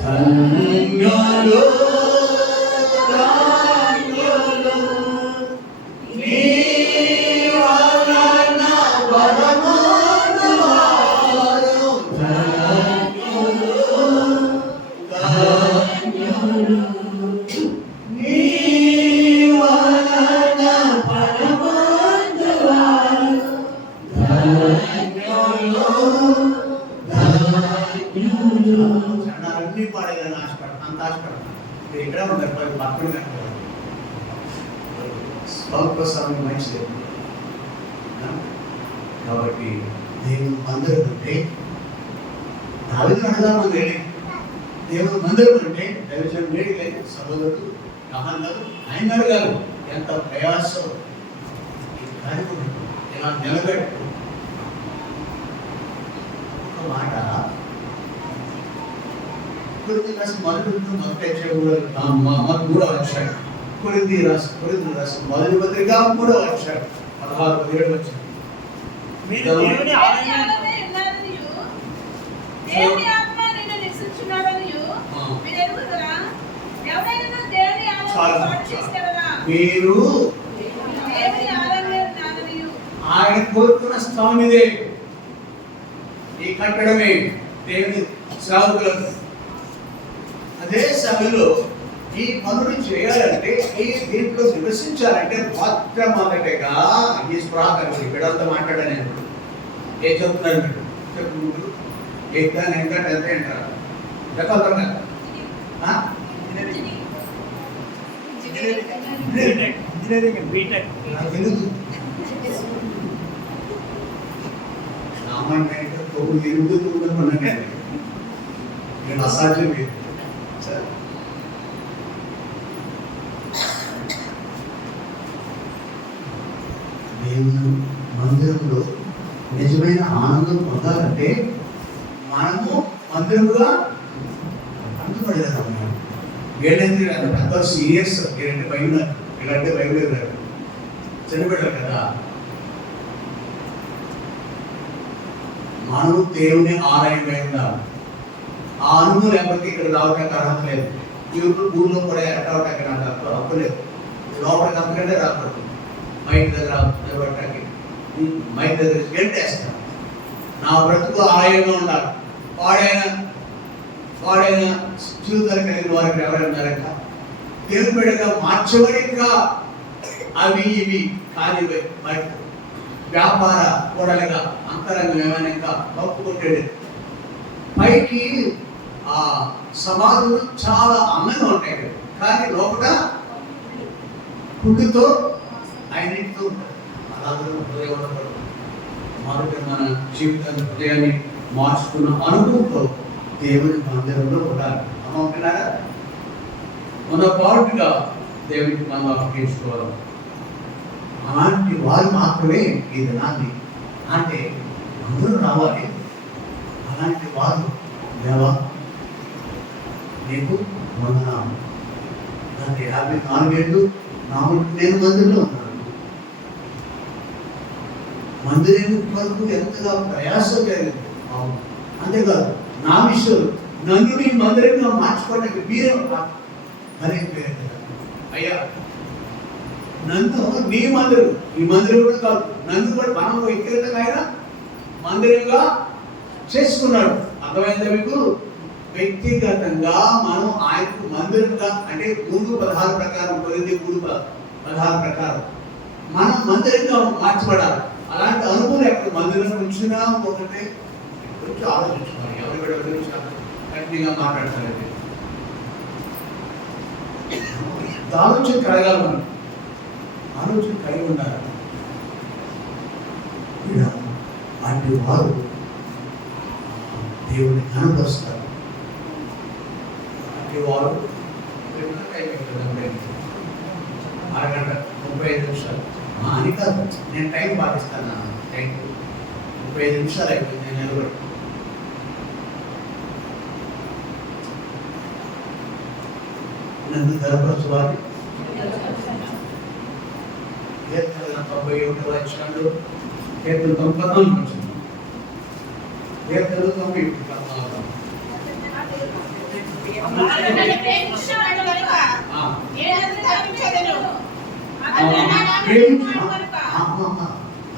ధన్యులు ధన్యులు, నీ వలన బలమందువారు ధన్యులు ధన్యులు, నీ వలన బలమందువారు ధన్యులు ధన్యులు. అన్ని పాడేదని ఆశపడతాను, అంత ఆశపడతాను. మీరు ఇక్కడ ఉంటారు, పక్కన కట్టుకోవాలి. స్వల్ప సమయం మంచిది. కాబట్టి దేవుని మందిరం అంటే దావీదు అడగామని లేని దేవుని మందిరం అంటే దైవజనం వేడి లేదు, సహోదరుడు కమన్నారు ఆయన అడగారు. ఎంత ప్రయాసం ఈ కార్యక్రమం ఇలా నిలబెట్టు. ఒక మాట కొరింథీ రాసిన మొదటి కొరింథీ రాసిన మొదటి పత్రిక 3వ అధ్యాయం 16-17 వచ్చింది. మీరు దేవుని ఆలయం మీరు ఆయన కోరుకున్న స్థలం ఇదే, ఈ కట్టడమే దేవుని సేవకులకు. అదే సమయంలో ఈ పనులు చేయాలంటే, ఈ దీంట్లో నివసించాలంటే మొట్టమొదటిగా ఈ స్ప్రాకర్లు బిడ్డలతో మాట్లాడాను. ఏం చెప్తున్నారు మీరు చెప్పుకుంటారు? ఎయిత్ ఇంకా 10th అంటారా? చెప్పగలరు కదా. బీటెక్ తెలుగు సామాన్యంగా తోడు ఎరుగుతుందనుకున్నాను. నేను అసాధ్యం లేదు. దేవుని మందిరంలో నిజమైన ఆనందం పొందాలంటే మనము మందిరముగా అందుపడేదాం. వీళ్ళంటే పెద్ద సీరియస్, వీళ్ళంటే బయలు, వీళ్ళంటే బయలు చనిపెట్టారు కదా. మనము దేవుని ఆలయంగా ఉండాలి. ఆ అనుభవం లేకపోతే ఇక్కడ రావడానికి అర్హత లేదు. ఇప్పుడు ఊళ్ళో కూడా రావడానికి నాకు హక్కు లేదు. లోపలికి అంతకంటే రాకూడదు. మైక్ దగ్గర నిలబడటానికి మైక్ దగ్గర గెంటేస్తాను. నా బ్రతుకు ఆలయంగా ఉండాలి. వాడైనా జీవితాలు కలిగిన వారికి ఎవరైనా ఉన్నారక దేవుని బిడ్డగా మార్చబడి ఇంకా అవి ఇవి కానీ వ్యాపార కూడలుగా అంతరంగం ఏమైనా ఇంకా కప్పుకుంటాడు. పైకి ఆ సమాధులు చాలా అందంగా ఉంటాయి కానీ లోపల కుళ్ళుతో ఆయనతో ఉంటారు. అలాగే మొదటి మన జీవితాన్ని హృదయాన్ని మార్చుకున్న అనుభవంతో దేవుని మందిరంలో ఉండాలి. అమ్మకున్నారా? మన పాటుగా దేవునికి మనం అప్పగించుకోవాలి. అలాంటి వారు మాత్రమే ఈ దినాన్ని అంటే అందరూ రావాలి. అలాంటి వారు దేవా నీకు వందనాలు. గత 54 ఏళ్ళు నేను మందిరంలో ఉన్నాను. మందిరం వరకు ఎంతగా ప్రయాసం జరిగింది. అంతేకాదు నా విషయం నన్ను నీ మందిరంగా మార్చుకోవడానికి మరి అయ్యా నన్ను నీ మందిరం, ఈ మందిరం కూడా కాదు, నన్ను కూడా మనం వ్యక్తిగతంగా ఆయన మందిరంగా చేసుకున్నాడు. అర్థమైందా మీకు? వ్యక్తిగతంగా మనం ఆయనకు మందిరంగా, అంటే 3:16 ప్రకారం, కొరింథీ 3:16 ప్రకారం మనం మందిరంగా మార్చబడాలి. అలాంటి అనుభవం ఎక్కడ మందిరం ఉంచినా ఒకటే గురించి ఆలోచించుకోవాలి. ఎవరి గురించి గట్టిగా మాట్లాడతారండి, ఆలోచన కలగాలి, మనం ఆలోచన కలిగి ఉండాలి. అలాంటి వారు దేవుని కనపరుస్తారు. అలాంటి వారు అరగంట 35 నిమిషాలు అని కాదు, నేను టైం పాటిస్తాను. టైం 35 నిమిషాలు అయిపోయింది. నేను నిలబడి నన్ను గర్భపరచువాలి. 91 వచ్చినప్పుడు కీర్తన 94 వచ్చింది. కీర్తన 90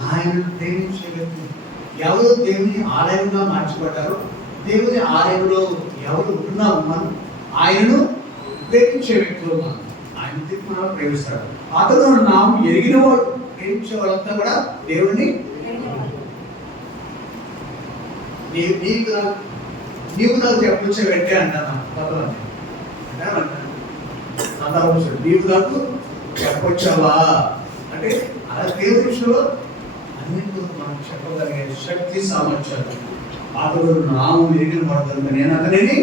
ఆయన ప్రేమించే వ్యక్తి. ఎవరు దేవుని ఆలయంగా మార్చబడ్డారో, దేవుని ఆలయంలో ఎవరు ఉంటున్నాము మనం, ఆయనను ప్రేమించే వ్యక్తులు మనం. ఆయన మనం ప్రేమిస్తాడు. అతను నామం ఎరిగిన వాడు. ప్రేమించే వాళ్ళంతా కూడా దేవుడిని నీవు నాకు చెప్పొచ్చే వ్యక్తి అంటాను. నీవు నాకు చెప్పొచ్చావా అంటే అలా దేవుడి విషయంలో అన్నింటిలో మనం చెప్పగలిగే శక్తి సామర్థ్యాలు. అతడు నామం ఎరిగిన వాడు కనుక నేను అతనిని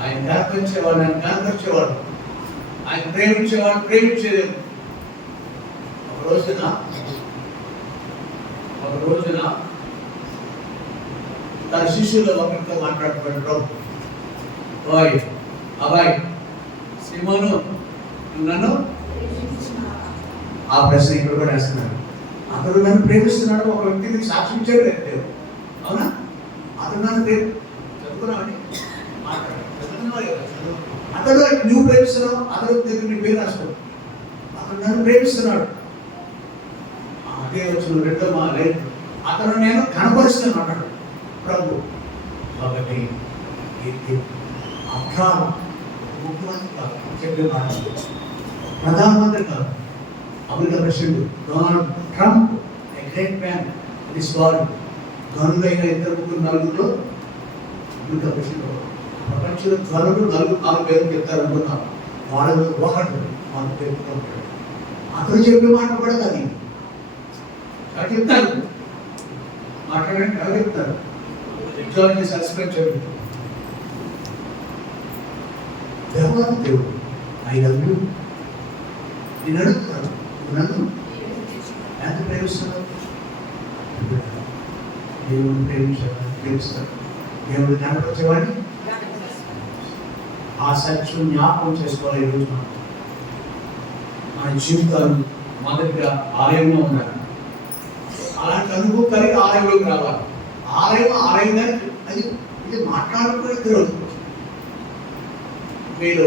ఆయన కనపరిచేవాడు, ఆయన కనపరిచేవాడు, ఆయన ప్రేమించేవాడు, ప్రేమించేది. ఒక రోజున తన శిష్యులు ఒకరితో మాట్లాడుతున్నాడు. అబ్బాయి సిమోను, నన్ను ఆ ప్రశ్న ఇక్కడ కూడా వేస్తున్నాడు. అతడు నన్ను ప్రేమిస్తున్నాడు. ఒక వ్యక్తికి సాక్ష్యం ఇచ్చాడు లేదు, అవునా? అతడు నన్ను చదువుకున్నామని మాట్లాడు. అతడు నువ్వు ప్రేమిస్తున్నావు, అతడు దగ్గర నీ పేరు రాసుకో. అతడు నన్ను ప్రేమిస్తున్నాడు. అదే వచ్చిన రెండో మా లేదు, అతను నేను కనపరుస్తున్నాను అన్నాడు ప్రభు. కాబట్టి అబ్రాహాం ముఖ్యమంత్రి కాదు, చెప్పే మాట ప్రధానమంత్రి కాదు, America president Donald Trump, a great man this world, గనులైన 2-3-4 అమెరికా ప్రెసిడెంట్. ప్రపంచంలో ధనులు 4 పేరు చెప్తారు అనుకున్నాం. వాళ్ళు ఒకటి మన పేరు. అతను చెప్పే మాట కూడా అది చెప్తారు, మాట్లాడండి అలా చెప్తారు. ఎగ్జామ్ చేసి సస్పెండ్ చేయడం దేవుడు. I love you. నేను అడుగుతున్నాను, నన్ను ఎంత ప్రేమిస్తున్నావు? దేవుడు ప్రేమిస్తాడు. దేవుడు కనపరిచేవాడిని ఆ సత్యం జ్ఞాపకం చేసుకోవాలి. ఈరోజు మన జీవితాలు మొదటిగా ఆలయంలో ఉండాలి. అలాంటి అనుభవం కలిగి ఆలయంలోకి రావాలి. ఆలయం అది ఇది మాట్లాడుకునే తెలియదు. మీరు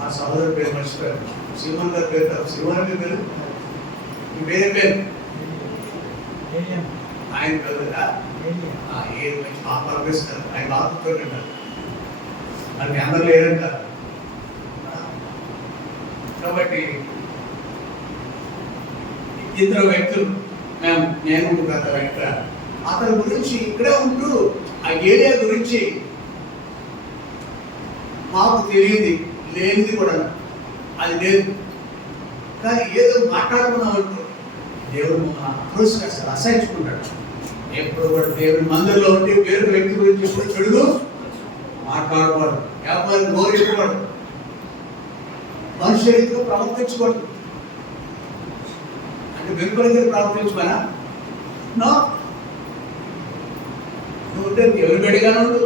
ఆ సహోదరు పేరు మర్చిపోయారు, శ్రీమన్ గారి పేరు. శ్రీమన్ పేరు మీ వేరే పేరు, ఆయన పేరు కదా. ఏది మంచి పాప అనిపిస్తారు, ఆయన బాగుంటారు అంటారు. అది అందరూ లేరంటారు. కాబట్టి ఇద్దరు వ్యక్తులు, నేను గత వ్యక్తి, అతని గురించి ఇక్కడే ఉంటూ ఆ ఏరియా గురించి మాకు తెలియదు, లేనిది కూడా అది లేదు. కానీ ఏదో మాట్లాడుకున్నాం దేవుడు పురస్కరిస్తాడు, అసహించుకుంటాడు. ఎప్పుడు కూడా దేవుని మందిరంలో ఉంటే వేరొక వ్యక్తి గురించి ఎప్పుడు చెడుగు మాట్లాడకూడదు, వ్యాపారం గౌరవించకూడదు, మనుష్య రీతిలో ప్రవర్తించకూడదు. అంటే వెనుకలిగా ప్రవర్తించమనా? నువ్వు ఉంటే ఎవరి బెడిగానే ఉండు,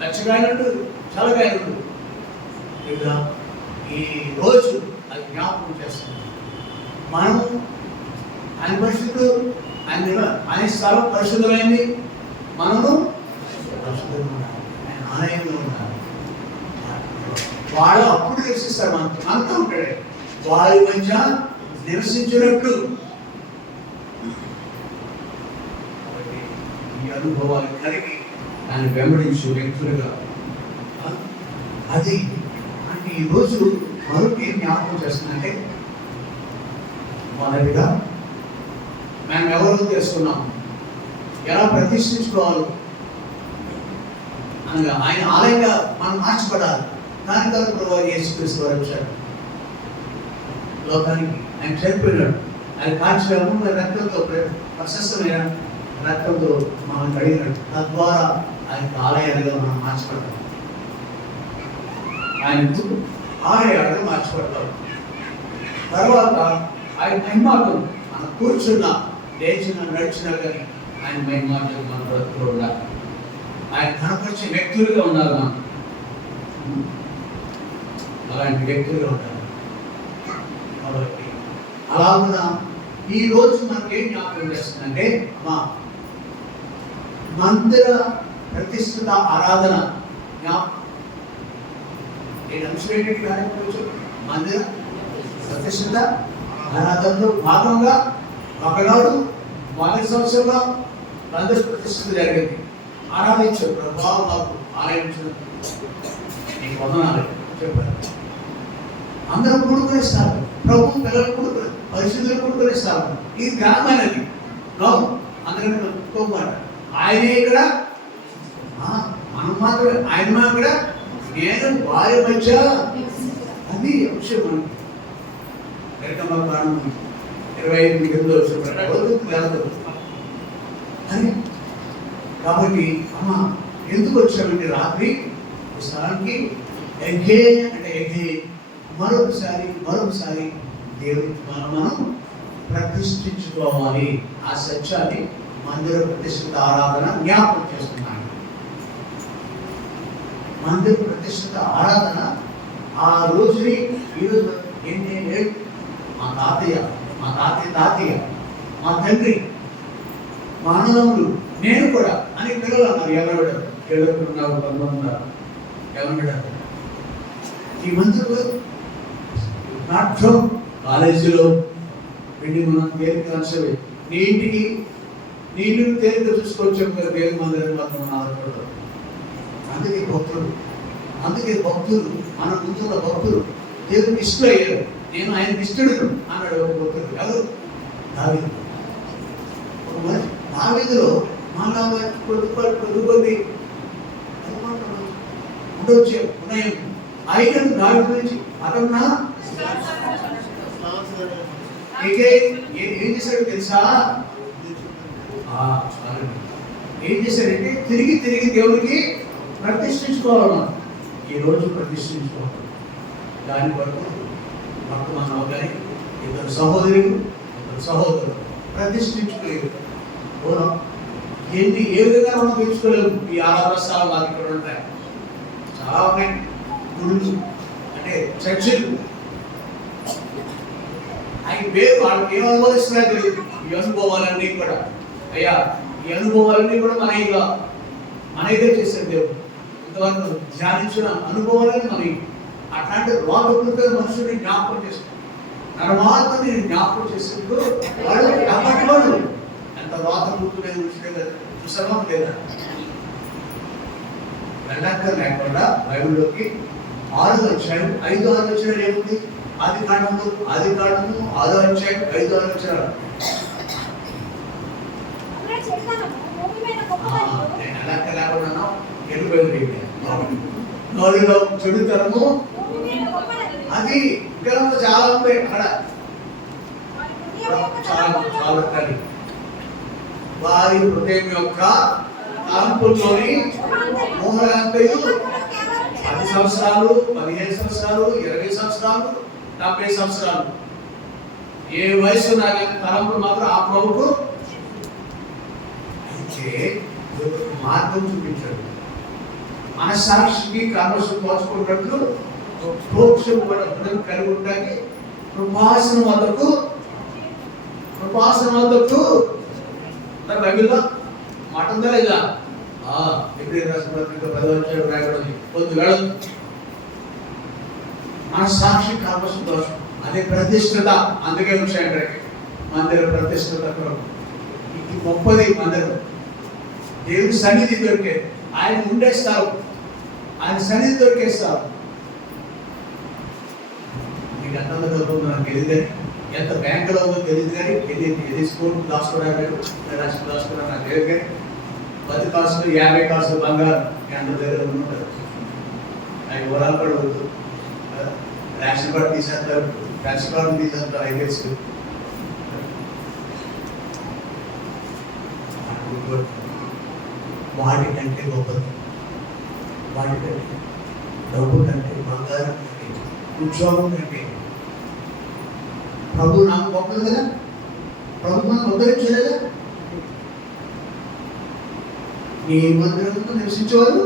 నచ్చగానే ఉండు, చల్లగానే ఉండు. ఇలా ఈ రోజు అది జ్ఞాపకం చేస్తుంది. మనం ఆయన పరిస్థితులు, ఆయన స్థలం పరిశుద్ధమైంది, మనము పరిశుద్ధంగా ఉండాలి. ఆయన ఆలయంలో ఉండాలి. వాడు అప్పుడు నివసిస్తాడు, మనతో ఉంటాడు. వారి మధ్య నివసించినట్లు. ఈ అనుభవాలు కలిగి ఆయన వెంబడించు వ్యక్తులుగా అది అంటే ఈరోజు మరొక ఏం జ్ఞాపకం చేస్తుందంటే, మొదటిగా మేము ఎవరో తెలుసుకున్నాం, ఎలా ప్రతిష్ఠించుకోవాలి అనగా ఆయన ఆలయంగా మనం మార్చబడాలి. దాని తర్వాత ప్రభు యేసుక్రీస్తు వారు వచ్చాడు లోకానికి. ఆయన చనిపోయినాడు, ఆయన కాల్చిన రక్తంతో, ప్రశస్తమైన రక్తంతో మనం కడిగినాడు. తద్వారా ఆయన ఆలయాలుగా మనం మార్చబడతాం, ఆయనకు ఆలయాలుగా మార్చబడతాం. తర్వాత ఆయన మహిమాటం మనం కూర్చున్నా, లేచినా, నడిచినా కానీ ఆయన మహిమాటం మన బ్రతుకులో ఉండాలి. ఆయన కనపరిచే వ్యక్తులుగా ఉండాలి. మనం అలాంటి వ్యక్తులుగా ఉండాలి. కాబట్టి అలాగున ఈ రోజు మనకేం జ్ఞాపకం చేస్తుందంటే, మా మందిర ప్రతిష్ఠిత ఆరాధన మందిర ప్రతిష్ఠిత ఆరాధనలో భాగంగా ఒకనాడు మొదటి సంవత్సరంలో మందిర ప్రతిష్ఠిత జరిగింది. ఆరాధించారు, ప్రభావం మాకు ఆరాధించడం నీకు వందనాలు చెప్పారు. అందరూ కూడుకునేస్తారు, ప్రభు పిల్లలు కూడుకుని, పరిశుద్ధులు కూడుకునేస్తారు. ఇది గ్రామైనది అందరికీ ఒప్పుకోమాట. ఆయనే ఇక్కడ, మనం మాత్రమే, ఆయన ఇక్కడ నేను వారి మధ్య అది అంశం. మనకి ఎక్కమ్మ ప్రాణం 25 అని. కాబట్టి అమ్మ ఎందుకు వచ్చామంటే రాత్రి స్థలానికి అంటే మరొకసారి దేవుడికి మనం ప్రతిష్ఠించుకోవాలి. ఆ సత్యాన్ని మందిర ప్రతిష్ఠిత ఆరాధన జ్ఞాపకం చేస్తున్నాను. మందిర ప్రతిష్ఠిత ఆరాధన ఆ రోజుని ఈరోజు ఎన్ని మా తాతయ్య మా తండ్రి, మా అన్నదమ్ములు, నేను కూడా అని పిల్లలు అన్నారు. ఎవరు ఏడుకున్నారు, 19 ఎవరు ఈ మందిరంలో నాట్యం కాలేజీలో వెళ్ళి మనం తేలిక అంశమే నీ ఇంటికి నీళ్ళు తేలిక చూసుకోవచ్చు కదా. దేవుని మందిరం మాత్రం ఆధారపడతారు. అందుకే భక్తులు మన ముందున్న భక్తులు దేవునికి ఇష్టం అయ్యారు. నేను ఆయనకి ఇష్టడును అన్నాడు ఒక భక్తుడు. ఎవరు? దావీదు. దావీదులో మన కొద్ది ఉండొచ్చే ఉన్నాయి. ఆయన దావీదు గురించి అతన్నా ఏం చేశాడు తెలుసా? ఏం చేశాడంటే తిరిగి దేవుడికి ప్రతిష్ఠించుకోవాలన్నమాట. ఈ రోజు ప్రతిష్ఠించుకోవాలి. దాని వరకు వర్తమానం కానీ ఇద్దరు సహోదరులు ప్రతిష్ఠించుకోలేదు. ఏ విధంగా మనం పెంచుకోలేము. ఈ ఆరాధన మాకు ఇక్కడ ఉంటాయి, చాలా ఉన్నాయి. గుళ్ళు అంటే చర్చిలు, అవి పేరు వాళ్ళకి ఏం అనుభవిస్తున్నా తెలియదు. ఈ అనుభవాలన్నీ కూడా అయ్యా, ఈ అనుభవాలన్నీ కూడా మనగా చేశారు దేవుడు. ఇంతవరకు ధ్యానించిన అనుభవాలని మనకి అట్లాంటి రోగపులతో మనుషుల్ని జ్ఞాపకం చేస్తాడు. నరమాత్మని జ్ఞాపకం చేసినప్పుడు వాడు అప్పటివాడు ఎంత రోగపులేదు చూసామో లేదా. వెళ్ళక్క లేకుండా బైబిల్లోకి 6వ అధ్యాయం 5-6 వచనాలు ఏముంది? ఆది కాండము 6వ అధ్యాయం 5-6 వచనాలు. నేను వెళ్ళక్క లేకుండా వెళ్ళిపోయింది. నోడిలో చెడుతనము అది ఇంకా చాలా ఉంది. అక్కడ చాలా కలి వారి హృదయం యొక్క తలంపుల్లోని మోహరాంతయు 10 సంవత్సరాలు, 15 సంవత్సరాలు, 20 సంవత్సరాలు, 70 సంవత్సరాలు, ఏ వయసు నాకు తలంపులు మాత్రం ఆ ప్రభుకు అయితే మార్గం చూపించాడు. మనస్సాక్షికి కామర్సు పోల్చుకున్నట్లు ప్రోక్షం కూడా హృదయం కలిగి ఉంటాయి. కృపాసనం వద్దకు బైబిల్లో మాట ఉందా లేదా? ఎప్పుడు రాసిన పత్రిక 10వ అధ్యాయం రాయబడింది. పొద్దు వెళ్ళదు మనస్సాక్షి కర్మ సంతోషం, అదే ప్రతిష్ఠత. అందుకే వచ్చాయంటే మందిర ప్రతిష్ఠత కొరకు ఇది గొప్పది. మందిరం దేవుని సన్నిధి దొరికేది, ఆయన ఉండేస్తారు, ఆయన సన్నిధి దొరికేస్తారు. మీకు ఎంత దొరుకుతుందో నాకు తెలియదు కానీ, ఎంత బ్యాంకులో ఉందో తెలియదు కానీ, ఎన్ని స్కూల్ దాచుకోవడానికి దాచుకోవడానికి నాకు తెలియదు కానీ, 10 కాసులు 50 కాసులు బంగారం మీ అందరి దగ్గర ఉంటుంది. నాకు వివరాలు కూడా వద్దు. రేషన్ కార్డు తీసేస్తారు, రేషన్ కార్డు తీసేస్తారు, ఐదేసి వాటికంటే గొప్పది, వాటికంటే డబ్బు కంటే, బంగారం కంటే, ఉద్యోగం కంటే ప్రభు నాకు గొప్పది కదా. ప్రభు మనం ఉద్ధరించలేదా? నీ మందిరంలో నివసించేవారు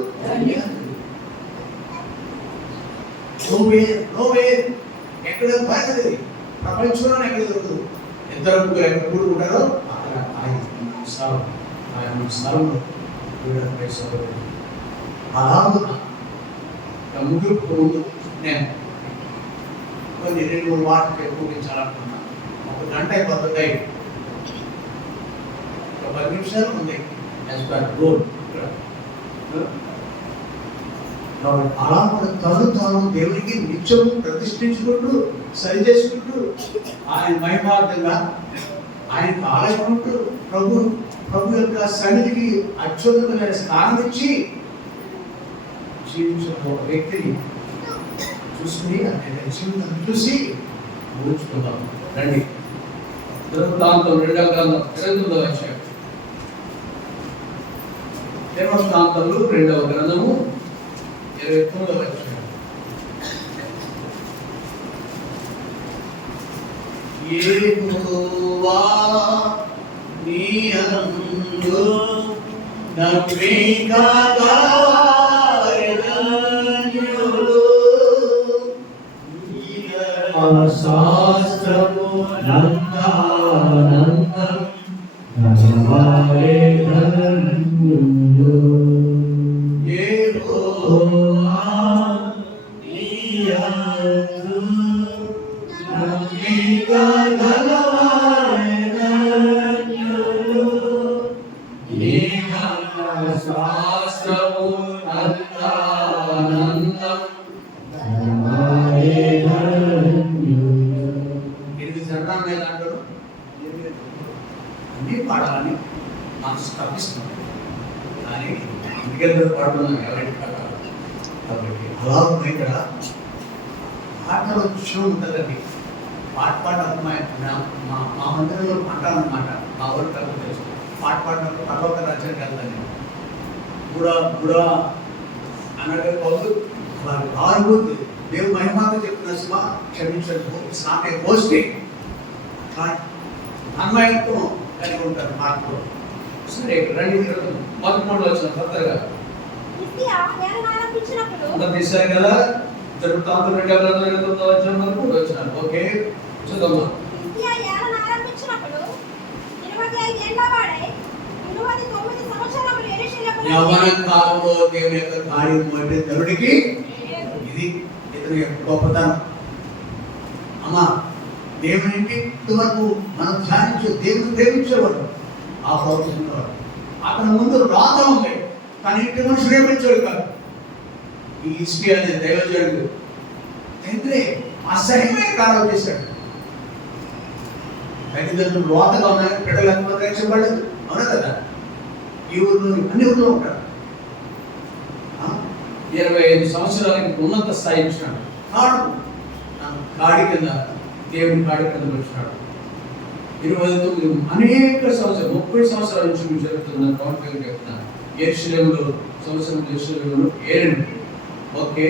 ఎక్కడ పడలేదు, ప్రపంచంలో ఎక్కడ దొరకదు. ఇద్దరు ముగ్గురు ఎక్కడ కూడుకుంటారో అక్కడ ఆయన స్థలం అలా ముగింపు ముందు నేను కొన్ని 2-3 వాటికి ఎక్కువించాలనుకున్నాను. 1 గంట అయిపోతుంది, ఒక 10 నిమిషాలు ఉంది. అలా మనం తాను దేవునికి నిత్యము ప్రతిష్ఠించుకుంటూ సరి చేసుకుంటూ ఆయన మహిమార్థంగా ఆయనకు ఆలయం ఉంటూ ప్రభు యొక్క సన్నిధికి అత్యున్నతమైన స్థానం ఇచ్చి జీవించిన ఒక వ్యక్తిని చూసుకుని ఆయన జీవితం చూసి ఊహించుకుందాం. రండి, దినవృత్తాంతం 2వ గ్రంథం 29వ అధ్యాయం. దినవృత్తాంతములు 2వ గ్రంథము 29వ అధ్యాయం. యెహోవా నీ యందు నమ్మిక గలవారనులు శాస్త్రము నందానందం నవారే ధన్యులు. యెహోవా నీ యందు నమ్మిక గలవారనులు. నీ శాస్త్రము నందానందం నవారే అన్నీ పాడాలని మనసు తప్పిస్తున్నాం, కానీ ఇంకెందుకు పాడుతున్నాం ఎవరికి పాడాలి. కాబట్టి అలా ఉన్నాయి ఇక్కడ పాటల విషయం ఉంటుందండి. పాట పాడినప్పుడు మా మందిరంలో అంటానమాట, మా ఊరు కథ తెలుసు. పాట పాడినప్పుడు పర్వత రాజ్యానికి వెళ్తాను నేను. కూడా అన్నట్టు పౌరు వారి ఆరుబోతుంది. దేవుడు మహిమాతో చెప్తున్న శివ క్షమించదు, నాకే పోస్తే అన్వయత్వం కలిగి ఉంటారు మార్పులో. సరే, 2:13 వచ్చిన కొత్తగా అంత తీశారు కదా. దినవృత్తాంతం 2వ గ్రంథం 29వ అధ్యాయం వరకు వచ్చినారు. ఓకే, చూద్దామా. యవ్వన కాలంలో దేవుని యొక్క కార్యం అంటే ధనుడికి ఇది ఇతని యొక్క గొప్పతనం. అమ్మా, దేవుని ఇంతవరకు మనం ధ్యానించే దేవుని ప్రేమించేవాడు ఆ ప్రవచనంలో. అతని ముందు రాత ఉంది, తన ఇంటి మనుషులు ఏమించాడు కాదు. ఈ హిస్టరీ అనే దైవజనుడు తండ్రి అసహ్యమైన కాలం చేశాడు. తల్లిదండ్రులు రోతగా ఉన్నాయి, బిడ్డలు ఎంతమంది రక్షించబడలేదు. అవునా కదా? ఈ ఊరిలో అన్ని ఊళ్ళో ఉంటాడు. 25 సంవత్సరాలకి ఉన్నత స్థాయి ఇచ్చినాడు. కాడి కింద, దేవుని కాడి కింద వచ్చినాడు. 29 అనేక సంవత్సరాలు, 30 సంవత్సరాల నుంచి మీరు జరుగుతున్న కౌంటర్ చెప్తున్నాను. యెరూషలేములో సంవత్సరం ఏరండి. ఓకే,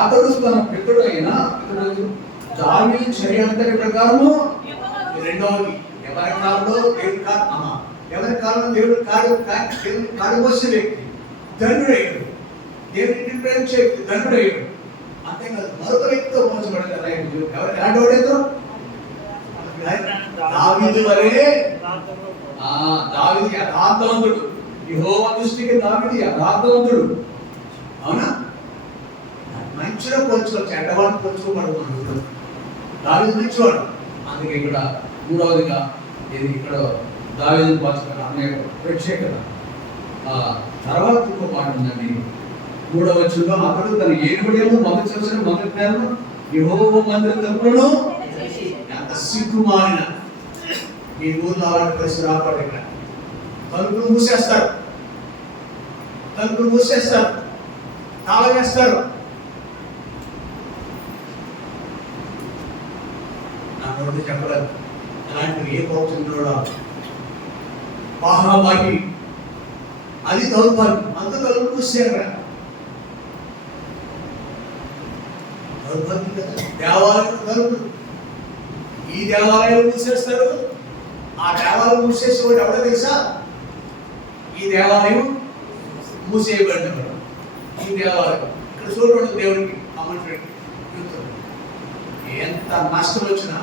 అతడు తన పితరుడైన దావీదు చర్యాంతరి ప్రకారము రెండవది ఎవరి కాలంలో దేవుడి ఎవరి కాలంలో దేవుడు కాడు పోసే వ్యక్తి ధనుడయ్యాడు. దేవుడిని ప్రేమించే వ్యక్తి ధనుడయ్యాడు. అంతేకాదు, మరొక వ్యక్తితో పోల్చబడతారు. ఎవరికి ఆడవాడేదో దావీదు వలే. దావీదు యథార్థవంతుడు, యెహోవా దృష్టికి దావీదు యథార్థవంతుడు. అవునా? మంచి మంచిగా పోల్చుకోవాలి, చెడ్డవాడిని పోల్చుకోకూడదు. మనం దావీదు మంచివాడు. అందుకే ఇక్కడ మూడవదిగా ఇది ఇక్కడ దావీదు పోల్చుకున్న అనేక ప్రత్యేకత. తర్వాత ఇంకో మాట ఉందండి, 3వ వచనంలో అతడు తన ఏడుబడేమో మొదటి నెలలో యెహోవా మందిరం తలుపులను ఎంత సిగ్గుమాలిన ఈ ఊర్లో అలాంటి పరిస్థితి రాకూడదు. ఇక్కడ తలుపులు మూసేస్తారు, తాళం వేస్తారు. నాకు చెప్పలేదు అలాంటివి ఏ పౌరుషంలో మహాబాగి అది దౌర్భాగ్యం. అంత తలుపు మూసారు కదా, దౌర్భాగ్యం కదా. దేవాలయం తలుపులు ఈ దేవాలయాలు మూసేస్తారు, ఆ దేవాలయం మూసేసేవాడు ఎవడో తెలుసా? ఈ దేవాలయం మూసేయబడినవాడు. ఈ దేవాలయం ఇక్కడ చూడండి, దేవుడికి ఆ మనుషుడికి ఎంత నష్టం వచ్చినా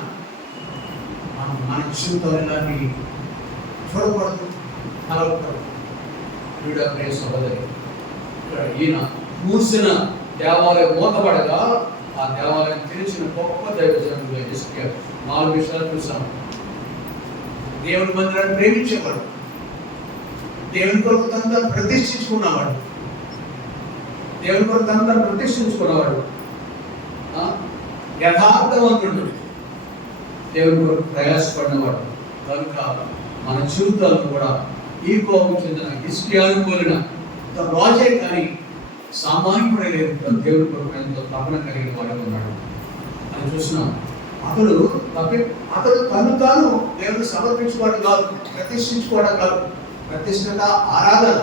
మన జీవితంలో ఇలాంటి చూడకూడదు, కలగకూడదు. వీడొక సహోదరి ఇక్కడ ఈయన మూసిన దేవాలయం మూతపడగా ఆ దేవాలయం తెరిచిన గొప్ప దైవజనుడు హిజ్కియా. 4 విషయాలు చూసాం. దేవుని మందిరాన్ని ప్రేమించేవాడు, దేవుని కొరకు తనను ప్రతిష్ఠించుకున్నవాడు, యథార్థవంతుడు, దేవుని కొరకు ప్రయాసపడినవాడు. కనుక మన జీవితాలను కూడా ఈ కోపం చెందిన హిజ్కియాను పోలిన రాజే కానీ సామాన్యుడే లేదు. దేవుని కొరకు ఎంతో తపన కలిగిన వాడు ఉన్నాడు అని చూసినాం. అతడు తను తాను దేవుడు సమర్పించుకోవడం కాదు, ప్రతిష్ఠించుకోవడం కాదు, ప్రతిష్ఠిత ఆరాధన,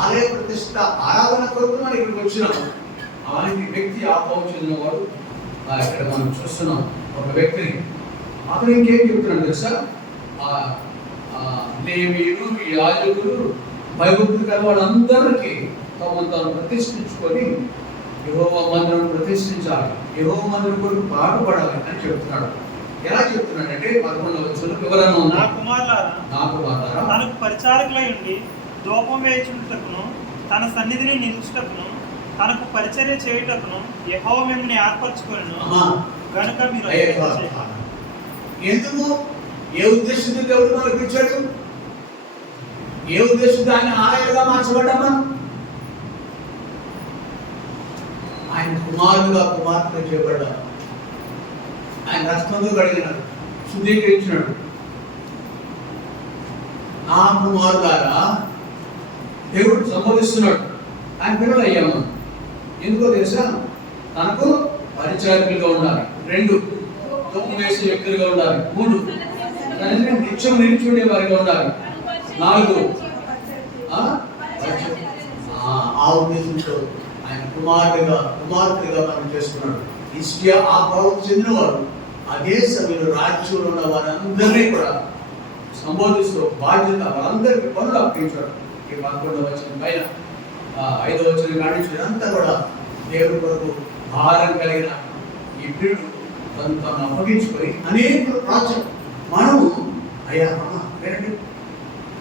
ఆలయ ప్రతిష్ఠిత ఆరాధన కొరకు మనం ఇక్కడికి వచ్చినాం. అలాంటి వ్యక్తి ఆ కోపం చెందిన వాడు ఇక్కడ మనం చూస్తున్నాం. ఒక వ్యక్తిని అతను ఇంకేం చెప్తున్నాడు తెలుసా? లేవీయులు, యాజకులు, భయభక్తులు కల వాళ్ళందరికీ తమను తాను ప్రతిష్ఠించుకొని యెహోవా మందిరం ప్రతిష్ఠించాలి, యెహోవా మందిరం కొరకు పాటుపడాలి అని చెప్తున్నాడు. ఎలా చెప్తున్నాడంటే 11వ వచనం వివరణ ఉంది. నా కుమారులారా తనకు పరిచారకులై ఉండి ధూపం వేయుటకును తన సన్నిధిని నిలుచుటకును తనకు పరిచర్య చేయుటకును యెహోవా మిమ్మల్ని ఏర్పరచుకొనెను గనుక మీరు ఎందుకు, ఏ ఉద్దేశంతో దేవుడు మనకు ఇచ్చాడు? ఏ ఉద్దేశంతో ఆయన ఆలయాలుగా మార్చబడ్డామా? ఆయన కుమార్తెగా చేయబడ్డారు. ఆయన రక్తంతో కడిగినాడు, శుద్ధీకరించినాడు. నా కుమారులారా దేవుడు సంబోధిస్తున్నాడు. ఆయన పిల్లలు అయ్యాము. ఎందుకో తెలుసా? తనకు పరిచారకులుగా ఉండాలి. 2 ధూపం వేసే వ్యక్తులుగా ఉండాలి. 3 నిత్యం నిలిచుండే వారిగా ఉండాలి. 4 ఆ ఉద్దేశంతో ఆయన కుమార్తెగా మనం చేస్తున్నాడు. హిజ్కియా ఆ భావం చెందినవాడు. అదే సమయంలో రాజ్యంలో ఉన్న వారందరినీ కూడా సంబోధిస్తూ బాధ్యత వాళ్ళందరికీ పనులు అప్పగించాడు. ఈ 11వ వచనం పైన 5వ వచనం కానించి అంతా కూడా దేవుడి కొరకు భారం కలిగిన ఈ ప్రియుడు తను అప్పగించుకొని అనేక రాజ్యం మనము అయ్యా వినండి,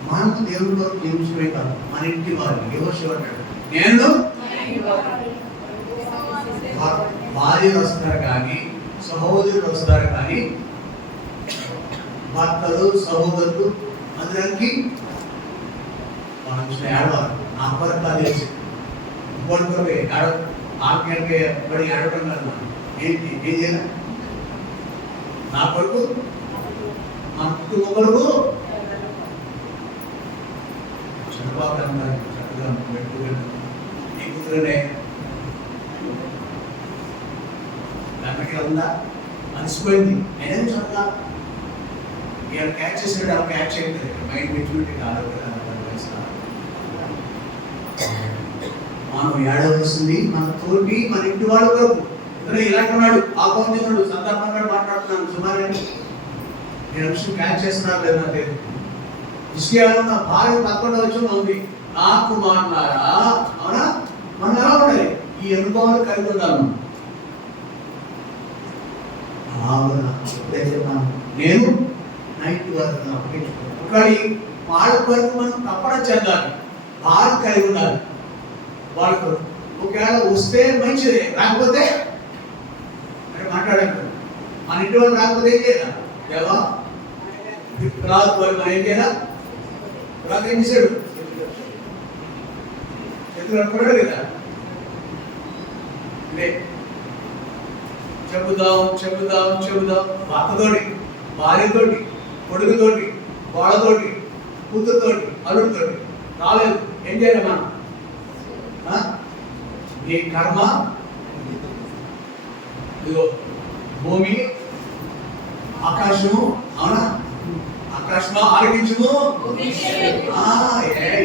మనము దేవుడి కొరకు జీవించమే కాదు, మన ఇంటి వారు యోషువ అంటాడు, నేను భార్యలు వస్తారు కానీ సహోదరులు వస్తారు కానీ భర్తలు సహోదరులు అందరికి మనం ఏడవాలి. నా కొరకు అది ఇంకోటి కొరకు ఆత్మీయంగా పడి ఏడవడం కాదు. ఏంటి ఏం చేయాలి? నా కొరకు మన కుటుంబం కొరకు చంద్రబాబు చక్కగా పెట్టుకుని నీ కూతురనే వెనక్కి ఉందా అలసిపోయింది. నేనేం చదువుతా ఇక్కడ క్యాచ్ చేసినట్టు అలా క్యాచ్ చేయలేదు. మైండ్ మెచ్యూరిటీ కాదు. మనం ఏడవలసింది మన తోటి మన ఇంటి వాళ్ళ కొరకు. ఇక్కడ ఇలాంటి ఉన్నాడు, ఆ పౌరుడు సందర్భంగా మాట్లాడుతున్నాను. సుమారు నేను విషయం క్యాచ్ చేస్తున్నా లేదు నా లేదు. విషయాలు నా భార్య 11వ వచనంలో ఉంది. నా కుమారులారా, అవునా, మనం ఎలా ఉండాలి? ఈ అనుభవాలు కలిగి ఉండాలి. నేను నైట్ వరకు అప్పగించుకున్నాను. ఒకటి వాళ్ళ వరకు మనం తప్పడం చెందాలి, భారం కలిగి ఉండాలి. వాళ్ళకు ఒకవేళ వస్తే మంచిదే, లేకపోతే ఇంటి వాళ్ళు రాకపోతే ఏం చేయాలి? దేవా రాదు మనం ఏం చేయాలా? రాదు ఏం చేశాడు? చేతులు అనుకున్నాడు కదా. చెబుదాం భర్తతోటి, భార్యతోటి, కొడుకుతోటి, వాళ్ళతోటి, కూతురుతోటి, అల్లుడితోటి రాలేదు. ఏం చేయాలి మనం? నీ కర్మ ఇదిగో భూమి ఆకాశము, అవునా? ఆకాశమా ఆరగించుము.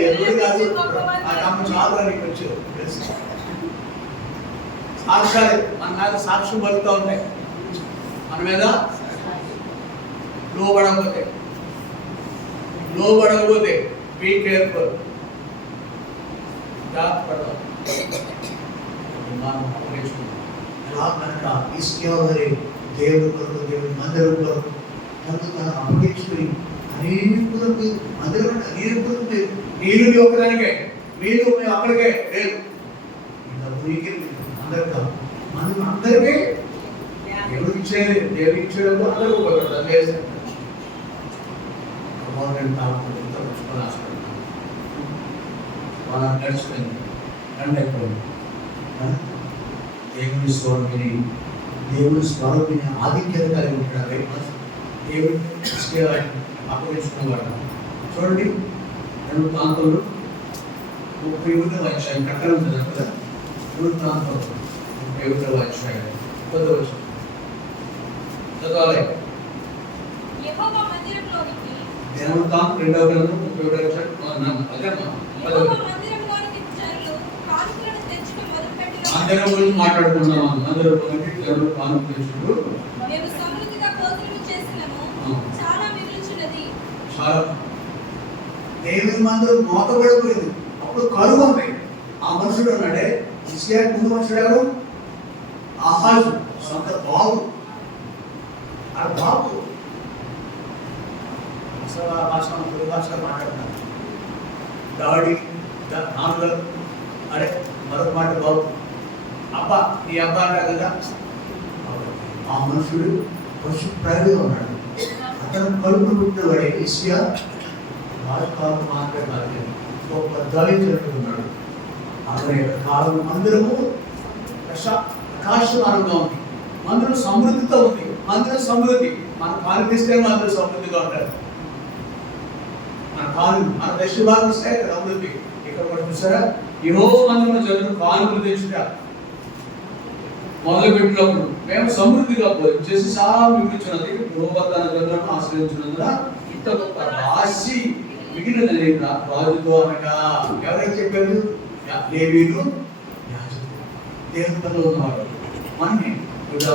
ఎదురు కాదు ఆ కమ్మ చాలా నీకు వచ్చు తెలుసు. సాక్ష్యాలు మన మీద సాక్ష్యం పలుకుతూ ఉంటాయి. మన మీద లోబడకపోతే బీ కేర్ఫుల్, జాగ్రత్త పడదాం. మనం అప్పగించుకుంటాం. ఎలా కనుక ఇస్కేవరి దేవుడి కొరకు, దేవుడి మందిరం కొరకు తను అప్పగించుకుని అనేకులకు మందిరం అంటే అనేకులకు నీళ్ళు ఒకదానికే, నీళ్ళు మేము అక్కడికే లేదు, డబ్బులకే అందరికీ మనం అందరికీ దేవుడికి ఇచ్చేది, దేవుడికి ఇచ్చేటప్పుడు అందరూ ఉపయోగపడతారు. లేదు వాళ్ళ నడిచిపోయింది రండి అయిపోయింది. దేవుని స్వరూపిని ఆధిక్యత కలిగి ఉంటాడు. దేవుడు అప్పగించుకున్నవాడు. చూడండి 2 ప్రాంతాలు 31వ అధ్యాయం కట్టలు ఉంటుంది కదా. 2 ప్రాంతాలు 31వ అధ్యాయం 10వ వచనం చదవాలి. యెహోవా మందిరంలోనికి, దేవుని తాను 2వ గ్రంథం 31వ అధ్యాయం అందరం గురించి మాట్లాడుకున్నాం. అందరూ దేవుడు కానుక తెచ్చుడు. మేము సమృద్ధిగా భోజనం చేసినాము, చాలా మిగులుచున్నది. చాలా దేవుని మందిరం మోతబడిపోయింది. అప్పుడు కరువు ఉంది. ఆ మనుషుడు ఉన్నాడే ఇస్రాయేల్ ముందు మనుషుడు ఎవరు? ఆహాజు సొంత బాబు. ఆ బాబు అసలు ఆ భాష తెలుగు భాషలో మాట్లాడుతున్నారు. డాడీ నాన్నగారు, అరే మరొక మాట బాబు, అబ్బా నీ అబ్బా అంటారు కదా. ఆ మనుషుడు పశుప్రాయుడుగా ఉన్నాడు. అతను కలుపు పుట్టినవాడే ఇస్యా కాలం మాట్లాడాలి. గొప్ప దళితున్నాడు. అతని కాలం మందిరము ప్రకాశమానంగా ఉంది. మందిరం సమృద్ధితో ఉంది. మందిరం సమృద్ధి మన కాలు తీస్తే మందిరం సమృద్ధిగా ఉంటారు. మన కాలు మన దక్షిణ భాగం ఇస్తే ఇక్కడ అభివృద్ధి. ఇక్కడ కూడా చూసారా ఈరోజు మందిరంలో జరుగుతున్న కానుకలు తెచ్చుట మొదలు పెట్టినప్పుడు మేము సమృద్ధిగా భోజనం చేసి చాలా మిగిలించినది గృహబద్ధాన జనులను ఆశ్రయించినందున ఇంత గొప్ప రాశి మిగిలినది రాజుతో అనగా ఎవరైతే చెప్పారు? లేవీయులు, యాజకులు, దేవుని పనిలో ఉన్నవారు. మనని కూడా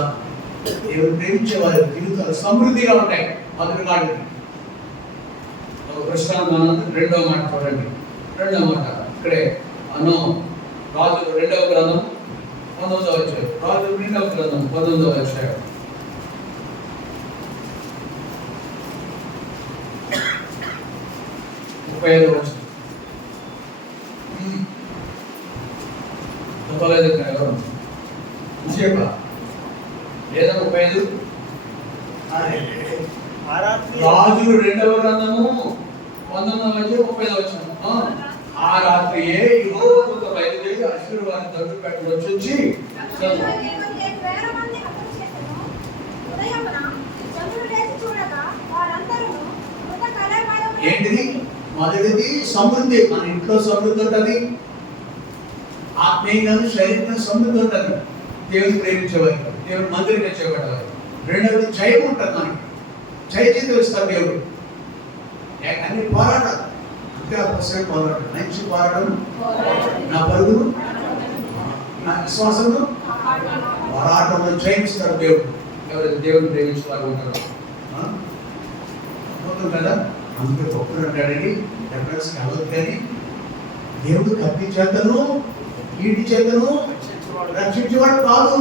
దేవుడు ప్రేమించే వారి జీవితాలు సమృద్ధిగా ఉంటాయి. మొదటి మాట ప్రశ్నానంద 2వ మాట చూడండి. 2వ మాట ఇక్కడే అను రాజు 2వ గ్రంథం 19వ అధ్యాయం. రాజు 2వ గ్రంథం 19వ అధ్యాయం. లేదా 35 రాజు 2వ గ్రంథము 19వ అధ్యాయం 35వ వచనం. ఆ రాత్రియే యెహోవా బయలుదేరి అశ్షూరు వారిని తట్టు పెట్టి వచ్చి ఏంటిది? మొదటిది సమృద్ధి. మన ఇంట్లో సమృద్ధి ఉంటుంది, ఆత్మీయంగా శరీరంలో సమృద్ధి ఉంటుంది. దేవుని ప్రేమించేవారు, దేవుని మందిరం తెచ్చేవాడు. రెండవది జయం ఉంటుంది. మనకి జయ జీతం ఇస్తారు దేవుడు. అన్ని పోరాటాలు పోరాటం, మంచి పోరాటం, నా పరుగును నా విశ్వాసము పోరాటంలో జయిస్తారు దేవుడు. ఎవరైతే దేవుని ప్రేమించే వారు ఉంటారు కదా. అందుకే గొప్పలు అంటాడండి రెఫరెన్స్ కావద్దు. కానీ దేవుడు కత్తి చేతను, కీటి చేతను రక్షించేవాడు కాదు.